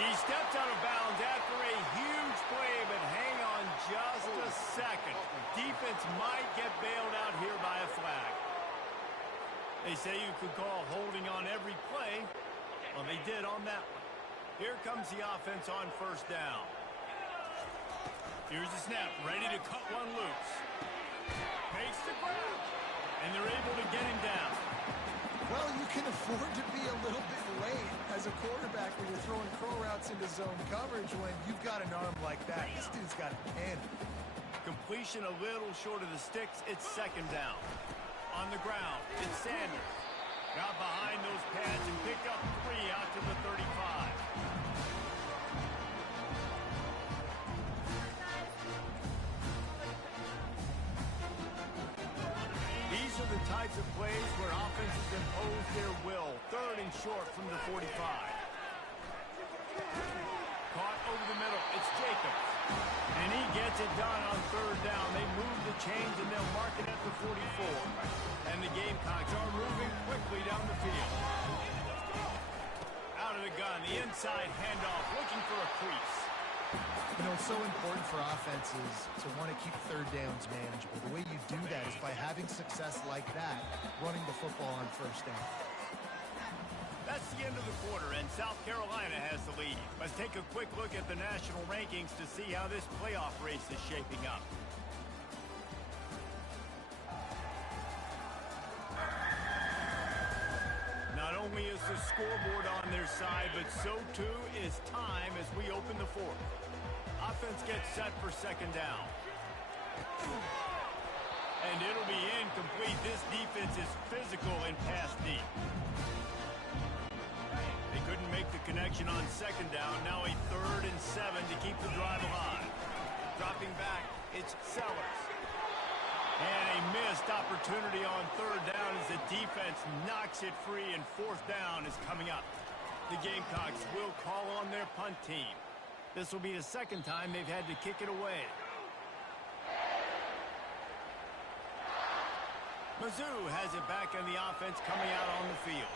He steps out of bounds after a huge play, but hang on just a second. Defense might get bailed out here by a flag. They say you could call holding on every play. Well, they did on that one. Here comes the offense on 1st down. Here's the snap, ready to cut one loose. Makes the grab, and they're able to get him down. Well, you can afford to be a little bit late as a quarterback when you're throwing crow routes into zone coverage when you've got an arm like that. This dude's got a pin. Completion a little short of the sticks. It's 2nd down. On the ground, it's Sanders. Got behind those pads and picked up 3 out to the 35. These are the types of plays where offenses impose their will. 3rd and short from the 45. Caught over the middle. It's Jacobs. And he gets it done on 3rd down. They move the chains, and they'll mark it at the 44. And the Gamecocks are moving quickly down the field. Out of the gun, the inside handoff, looking for a crease. You know, it's so important for offenses to want to keep 3rd downs manageable. The way you do that is by having success like that, running the football on 1st down. That's the end of the quarter, and South Carolina has the lead. Let's take a quick look at the national rankings to see how this playoff race is shaping up. Not only is the scoreboard on their side, but so too is time as we open the 4th. Offense gets set for 2nd down. And it'll be incomplete. This defense is physical and pass deep. They couldn't make the connection on 2nd down. Now a 3rd and 7 to keep the drive alive. Dropping back, it's Sellers. And a missed opportunity on 3rd down as the defense knocks it free, and 4th down is coming up. The Gamecocks will call on their punt team. This will be the 2nd time they've had to kick it away. Mizzou has it back in the offense coming out on the field.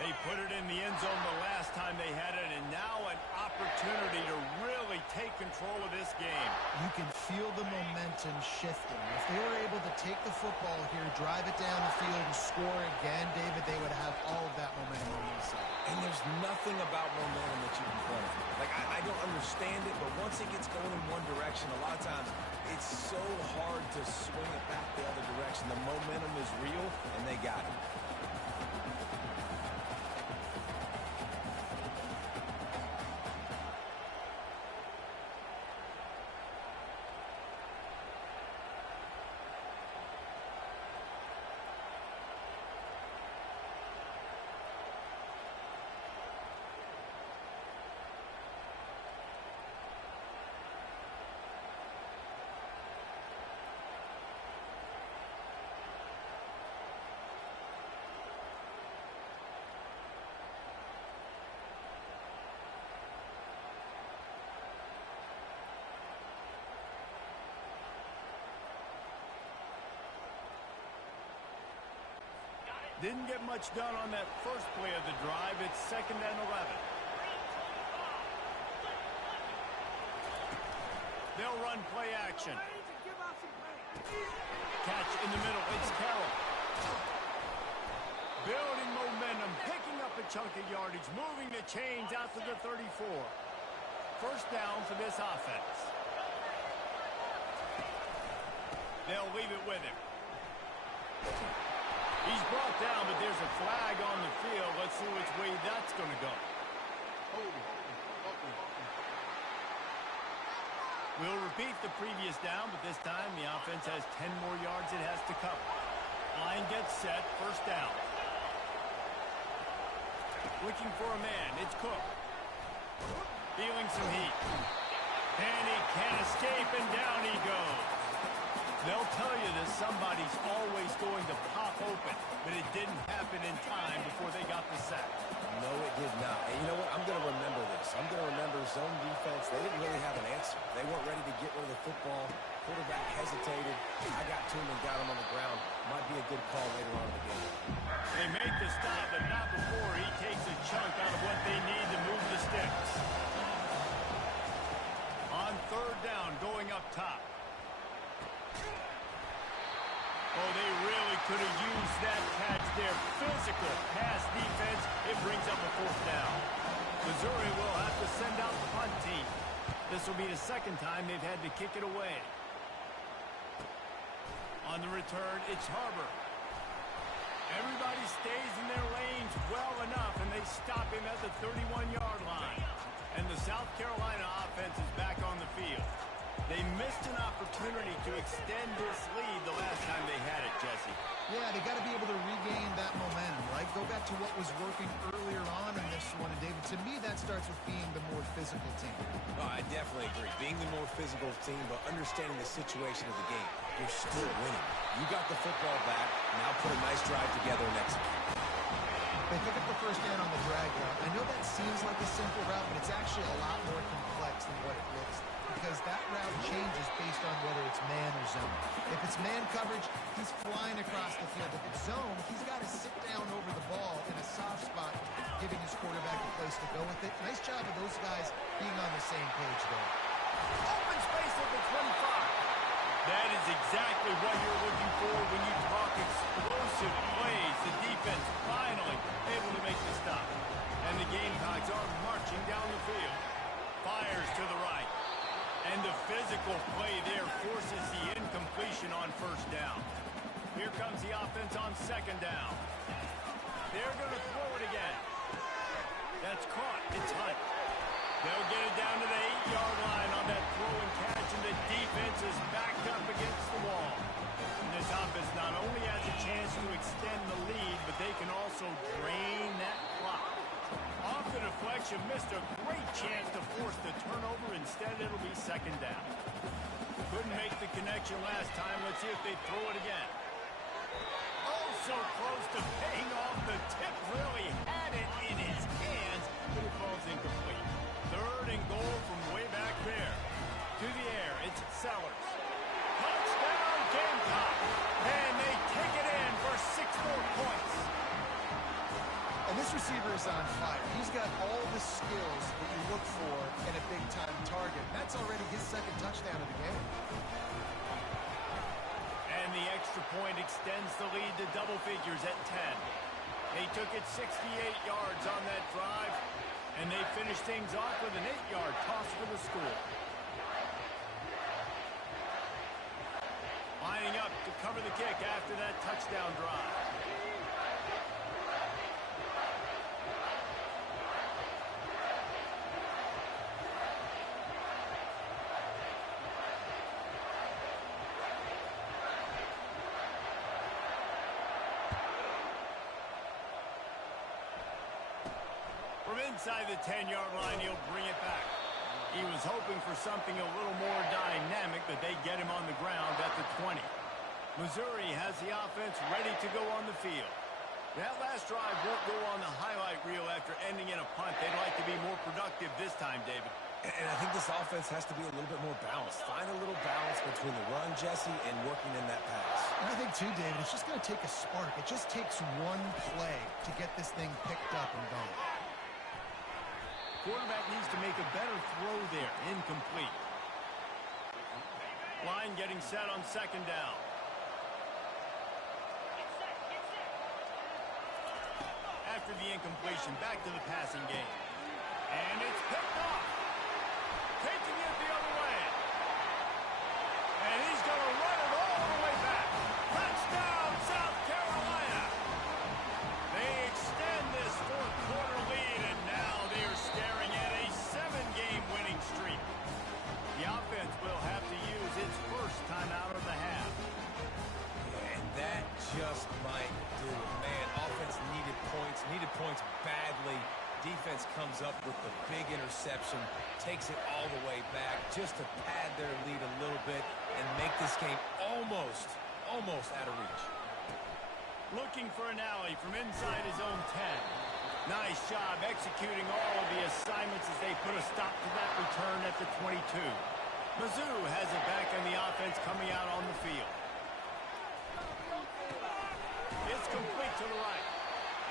They put it in the end zone the last time they had it, and now an opportunity to really take control of this game. You can feel the momentum shifting. If they were able to take the football here, drive it down the field, and score again, David, they would have all of that momentum on their side. And there's nothing about momentum that you can play. Like, I don't understand it, but once it gets going in one direction, a lot of times it's so hard to swing it back the other direction. The momentum is real, and they got it. Didn't get much done on that first play of the drive. It's 2nd and 11. They'll run play action. Catch in the middle. It's Carroll. Building momentum, picking up a chunk of yardage, moving the chains out to the 34. First down for this offense. They'll leave it with him. He's brought down, but there's a flag on the field. Let's see which way that's going to go. We'll repeat the previous down, but this time the offense has 10 more yards it has to cover. Line gets set, first down. Looking for a man, it's Cook. Feeling some heat. And he can't escape, and down he goes. They'll tell you that somebody's always going to pop open, but it didn't happen in time before they got the sack. No, it did not. And you know what? I'm going to remember this. I'm going to remember zone defense. They didn't really have an answer. They weren't ready to get rid of the football. Quarterback hesitated. I got to him and got him on the ground. Might be a good call later on in the game. They make the stop, but not before he takes a chunk out of what they need to move the sticks. On 3rd down, going up top. Oh, they really could have used that catch there. Physical pass defense. It brings up a 4th down. Missouri will have to send out the punt team. This will be the 2nd time they've had to kick it away. On the return, it's Harbor. Everybody stays in their lanes well enough, and they stop him at the 31-yard line. And the South Carolina offense is back on the field. They missed an opportunity to extend this lead the last time they had it, Jesse. Yeah, they got to be able to regain that momentum, right? Go back to what was working earlier on in this one. And, David, to me, that starts with being the more physical team. No, I definitely agree. Being the more physical team, but understanding the situation of the game. You're still winning. You got the football back. Now put a nice drive together and execute. They pick up the first down on the drag route. I know that seems like a simple route, but it's actually a lot more complex than what it looks, because that route changes based on whether it's man or zone. If it's man coverage, he's flying across the field. If it's zone, he's got to sit down over the ball in a soft spot, giving his quarterback a place to go with it. Nice job of those guys being on the same page there. Open space at the 25. That is exactly what you're looking for when you talk explosive plays. The defense finally able to make the stop. And the Gamecocks are marching down the field. Fires to the right. And the physical play there forces the incompletion on first down. Here comes the offense on 2nd down. They're going to throw it again. That's caught. It's Hunt. They'll get it down to the 8-yard line on that throw and catch, and the defense is backed up against the wall. And this offense not only has a chance to extend the lead, but they can also drain that clock. Off the deflection, missed a great chance to force the turnover. Instead, it'll be 2nd down. Couldn't make the connection last time. Let's see if they throw it again. Oh, so close to paying off. The tip really had it in his hands, but it falls incomplete. 3rd and goal from way back there. To the air, it's Sellers. Touchdown, Gamecock! And they take it in for 6 more points. And this receiver is on fire. He's got all the skills that you look for in a big-time target. That's already his 2nd touchdown of the game. And the extra point extends the lead to double figures at 10. They took it 68 yards on that drive, and they finished things off with an 8-yard toss for the score. Lining up to cover the kick after that touchdown drive. From inside the 10-yard line, he'll bring it back. He was hoping for something a little more dynamic, but they get him on the ground at the 20. Missouri has the offense ready to go on the field. That last drive won't go on the highlight reel after ending in a punt. They'd like to be more productive this time, David. And I think this offense has to be a little bit more balanced. Find a little balance between the run, Jesse, and working in that pass. And I think, too, David, it's just going to take a spark. It just takes one play to get this thing picked up and going. Quarterback needs to make a better throw there. Incomplete. Line getting set on second down. After the incompletion, back to the passing game. And it's picked off. Taking it the other way. And he's going to run it all the way back. Touchdown, South Carolina. They extend this fourth quarter lead, and now they are staring at a 7-game winning streak. The offense will have to use its first timeout of the half. And that just might do it. Man, offense needed points badly. Defense comes up with the big interception, takes it all the way back just to pad their lead a little bit and make this game almost out of reach. Looking for an alley from inside his own 10. Nice job executing all of the assignments as they put a stop to that return at the 22. Mizzou has it back in the offense coming out on the field. It's complete to the right.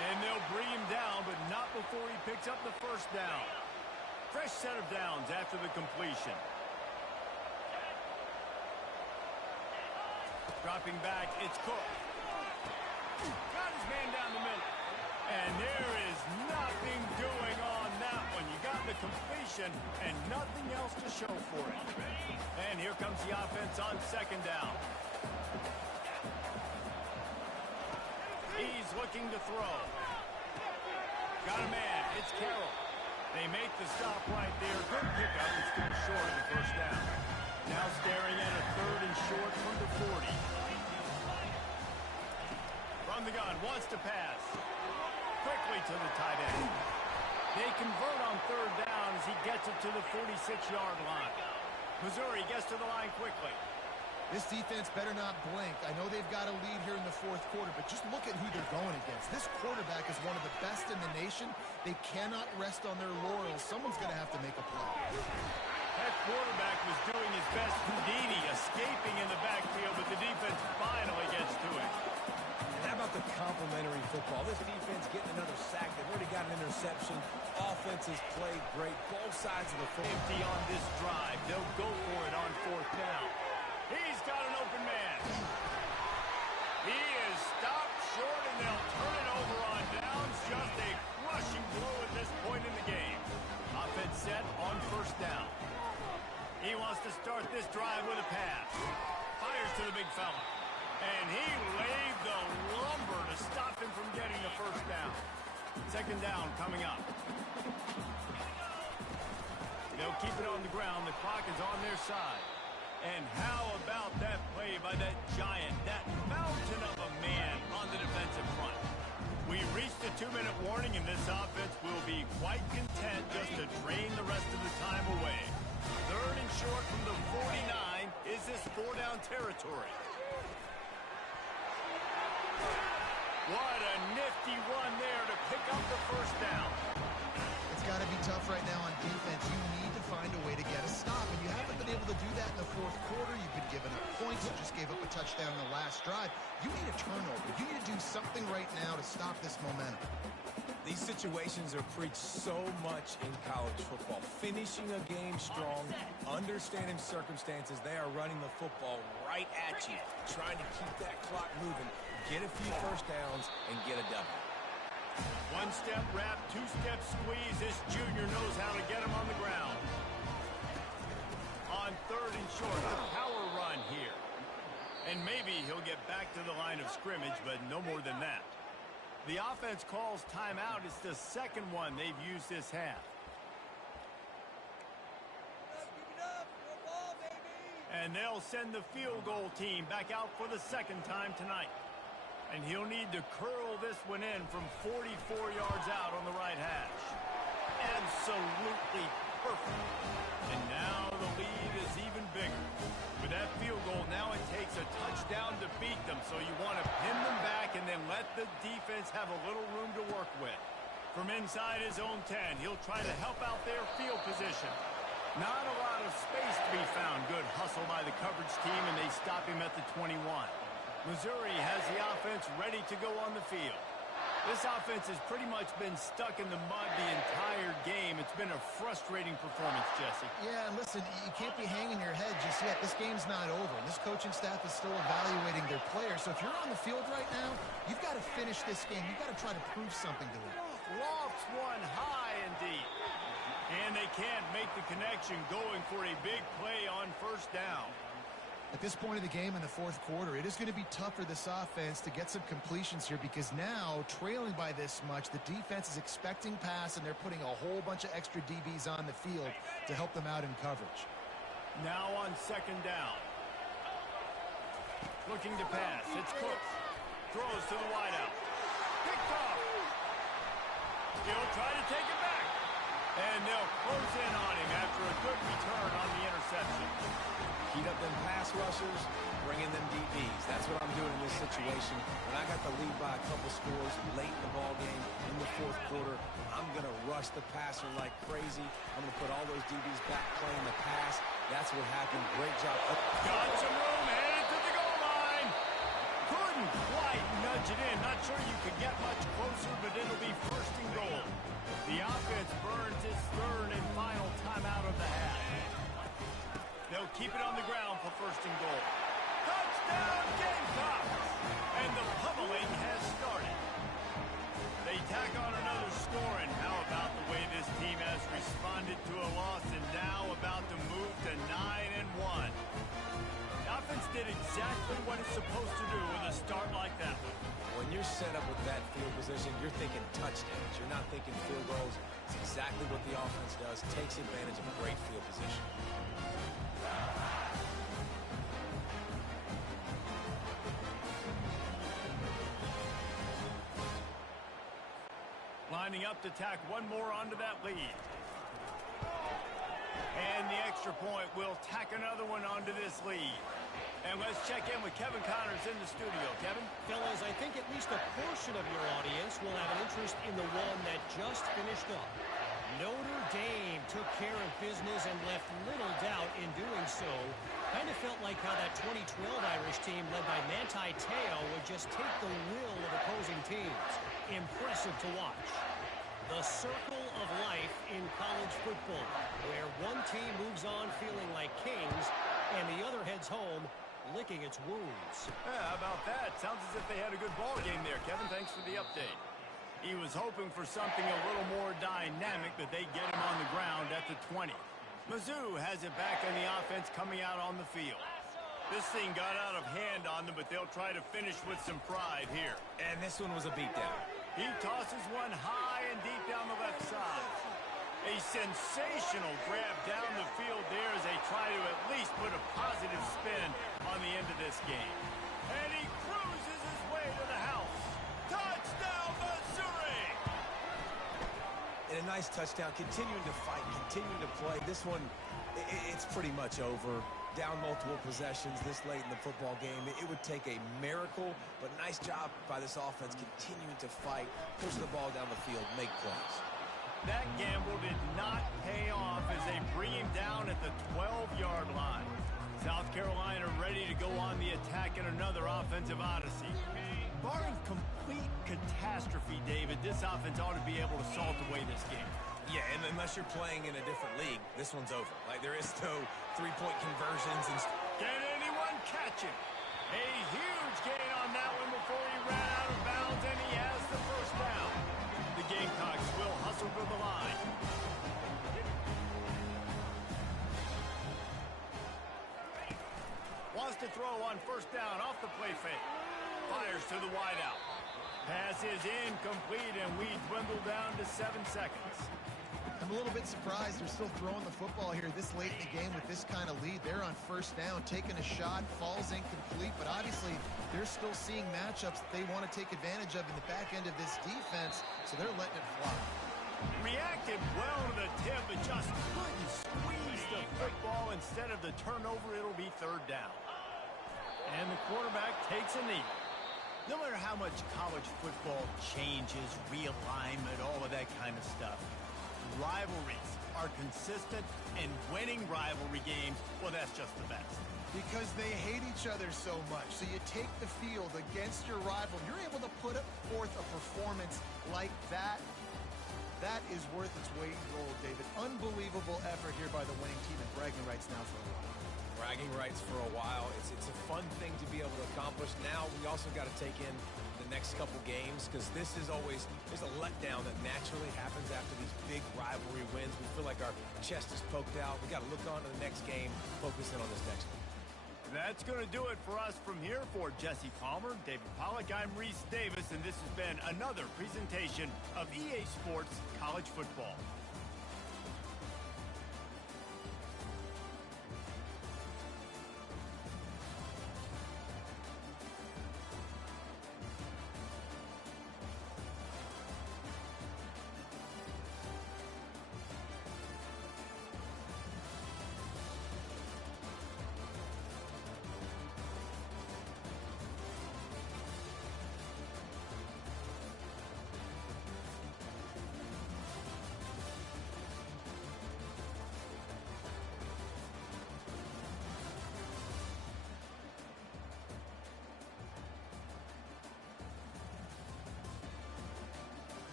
And they'll bring him down, but not before he picks up the first down. Fresh set of downs after the completion. Dropping back, it's Cook. Got his man down the middle. And there is nothing doing on that one. You got the completion and nothing else to show for it. And here comes the offense on second down. He's looking to throw. Got a man. It's Carroll. They make the stop right there. Good pickup. It's still short of the first down. Now staring at a third and short from the 40. From the gun. Wants to pass. Quickly to the tight end. They convert on third down as he gets it to the 46-yard line. Missouri gets to the line quickly. This defense better not blink. I know they've got a lead here in the fourth quarter, but just look at who they're going against. This quarterback is one of the best in the nation. They cannot rest on their laurels. Someone's going to have to make a play. That quarterback was doing his best Houdini, escaping in the backfield, but the defense finally gets to it. And how about the complementary football? This defense getting another sack. They've already got an interception. Offense has played great. Both sides of the football. Empty on this drive. They'll go for it on fourth down. He's got an open man. He is stopped short, and they'll turn it over on downs. Just a crushing blow at this point in the game. Offense set on first down. He wants to start this drive with a pass. Fires to the big fella. And he laid the lumber to stop him from getting the first down. Second down coming up. They'll keep it on the ground. The clock is on their side. And how about that play by that giant, that mountain of a man on the defensive front? We reached a 2-minute warning, and this offense will be quite content just to drain the rest of the time away. Third and short from the 49. Is this 4-down territory? What a nifty run there to pick up the first down. It's got to be tough right now on defense. You need to find a way to get a stop, and you haven't been able to do that in the fourth quarter. You've been giving up points. You just gave up a touchdown in the last drive. You need a turnover. You need to do something right now to stop this momentum. These situations are preached so much in college football. Finishing a game strong, understanding circumstances. They are running the football right at you, trying to keep that clock moving, get a few first downs, and get a W. One-step wrap, two-step squeeze. This junior knows how to get him on the ground. On third and short, the power run here. And maybe he'll get back to the line of scrimmage, but no more than that. The offense calls timeout. It's the second one they've used this half. And they'll send the field goal team back out for the second time tonight. And he'll need to curl this one in from 44 yards out on the right hash. Absolutely perfect. And now the lead is even bigger. With that field goal, now it takes a touchdown to beat them. So you want to pin them back and then let the defense have a little room to work with. From inside his own 10, he'll try to help out their field position. Not a lot of space to be found. Good hustle by the coverage team, and they stop him at the 21. Missouri has the offense ready to go on the field. This offense has pretty much been stuck in the mud the entire game. It's been a frustrating performance, Jesse. Yeah, and listen, you can't be hanging your head just yet. This game's not over. This coaching staff is still evaluating their players. So if you're on the field right now, you've got to finish this game. You've got to try to prove something to them. Lofts one high and deep. And they can't make the connection, going for a big play on first down. At this point of the game in the fourth quarter, it is going to be tough for this offense to get some completions here because now, trailing by this much, the defense is expecting pass, and they're putting a whole bunch of extra DBs on the field to help them out in coverage. Now on second down. Looking to pass. It's Cook. Throws to the wideout. Picked off. He'll try to take it back. And they'll close in on him after a good return on the interception. Heat up them pass rushers, bring in them DBs. That's what I'm doing in this situation. When I got the lead by a couple scores late in the ball game in the fourth quarter, I'm going to rush the passer like crazy. I'm going to put all those DBs back playing the pass. That's what happened. Great job. Got some room, headed to the goal line. Couldn't quite nudge it in. Not sure you could get much closer, but it'll be first and goal. The offense burns its third and final timeout of the half. They'll keep it on the ground for first and goal. Touchdown, Gamecocks! And the pummeling has started. They tack on another score, and how about the way this team has responded to a loss and now about to move to 9-1. The offense did exactly what it's supposed to do with a start like that one. When you're set up with that field position, you're thinking touchdowns. You're not thinking field goals. It's exactly what the offense does. Takes advantage of a great field position. Lining up to tack one more onto that lead. And the extra point will tack another one onto this lead. And let's check in with Kevin Connors in the studio. Kevin? Fellas, I think at least a portion of your audience will have an interest in the one that just finished up. Notre Dame took care of business and left little doubt in doing so. Kind of felt like how that 2012 Irish team led by Manti Te'o would just take the will of opposing teams. Impressive to watch. The circle of life in college football, where one team moves on feeling like kings and the other heads home licking its wounds. Yeah, how about that? Sounds as if they had a good ball game there, Kevin. Thanks for the update. He was hoping for something a little more dynamic, but they get him on the ground at the 20. Mizzou has it back in the offense coming out on the field. This thing got out of hand on them, but they'll try to finish with some pride here. And this one was a beatdown. He tosses one high and deep down the left side. A sensational grab down the field there as they try to at least put a positive spin on the end of this game. And he cruises his way to the house. Touchdown, Missouri! And a nice touchdown, continuing to fight, continuing to play. This one, it's pretty much over. Down multiple possessions this late in the football game. It would take a miracle, but nice job by this offense continuing to fight, push the ball down the field, make plays. That gamble did not pay off as they bring him down at the 12-yard line. South Carolina ready to go on the attack in another offensive odyssey. Barring complete catastrophe, David, this offense ought to be able to salt away this game. Yeah, and unless you're playing in a different league, this one's over. Like, there is no three-point conversions. Can anyone catch him? A huge gain on that one before he ran out of bounds, and he has the first down. The Gamecocks will hustle to the line. Wants to throw on first down off the play fake. Fires to the wideout. Pass is incomplete, and we dwindle down to 7 seconds. I'm a little bit surprised they're still throwing the football here this late in the game with this kind of lead. They're on first down, taking a shot, falls incomplete, but obviously they're still seeing matchups that they want to take advantage of in the back end of this defense, so they're letting it fly. Reacted well to the tip, but just couldn't squeeze the football. Instead of the turnover, it'll be third down. And the quarterback takes a knee. No matter how much college football changes, realignment, all of that kind of stuff, rivalries are consistent, and winning rivalry games, well, that's just the best. Because they hate each other so much. So you take the field against your rival. You're able to put forth a performance like that. That is worth its weight in gold, David. Unbelievable effort here by the winning team, and bragging rights now for a while. Bragging rights for a while. It's a fun thing to be able to accomplish. Now we also got to take in the next couple games, because this is always, there's a letdown that naturally happens after these big rivalry wins. We feel like our chest is poked out. We got to look on to the next game, focus in on this next one. That's going to do it for us from here. For Jesse Palmer, David Pollack, I'm Reese Davis, and this has been another presentation of EA Sports College Football.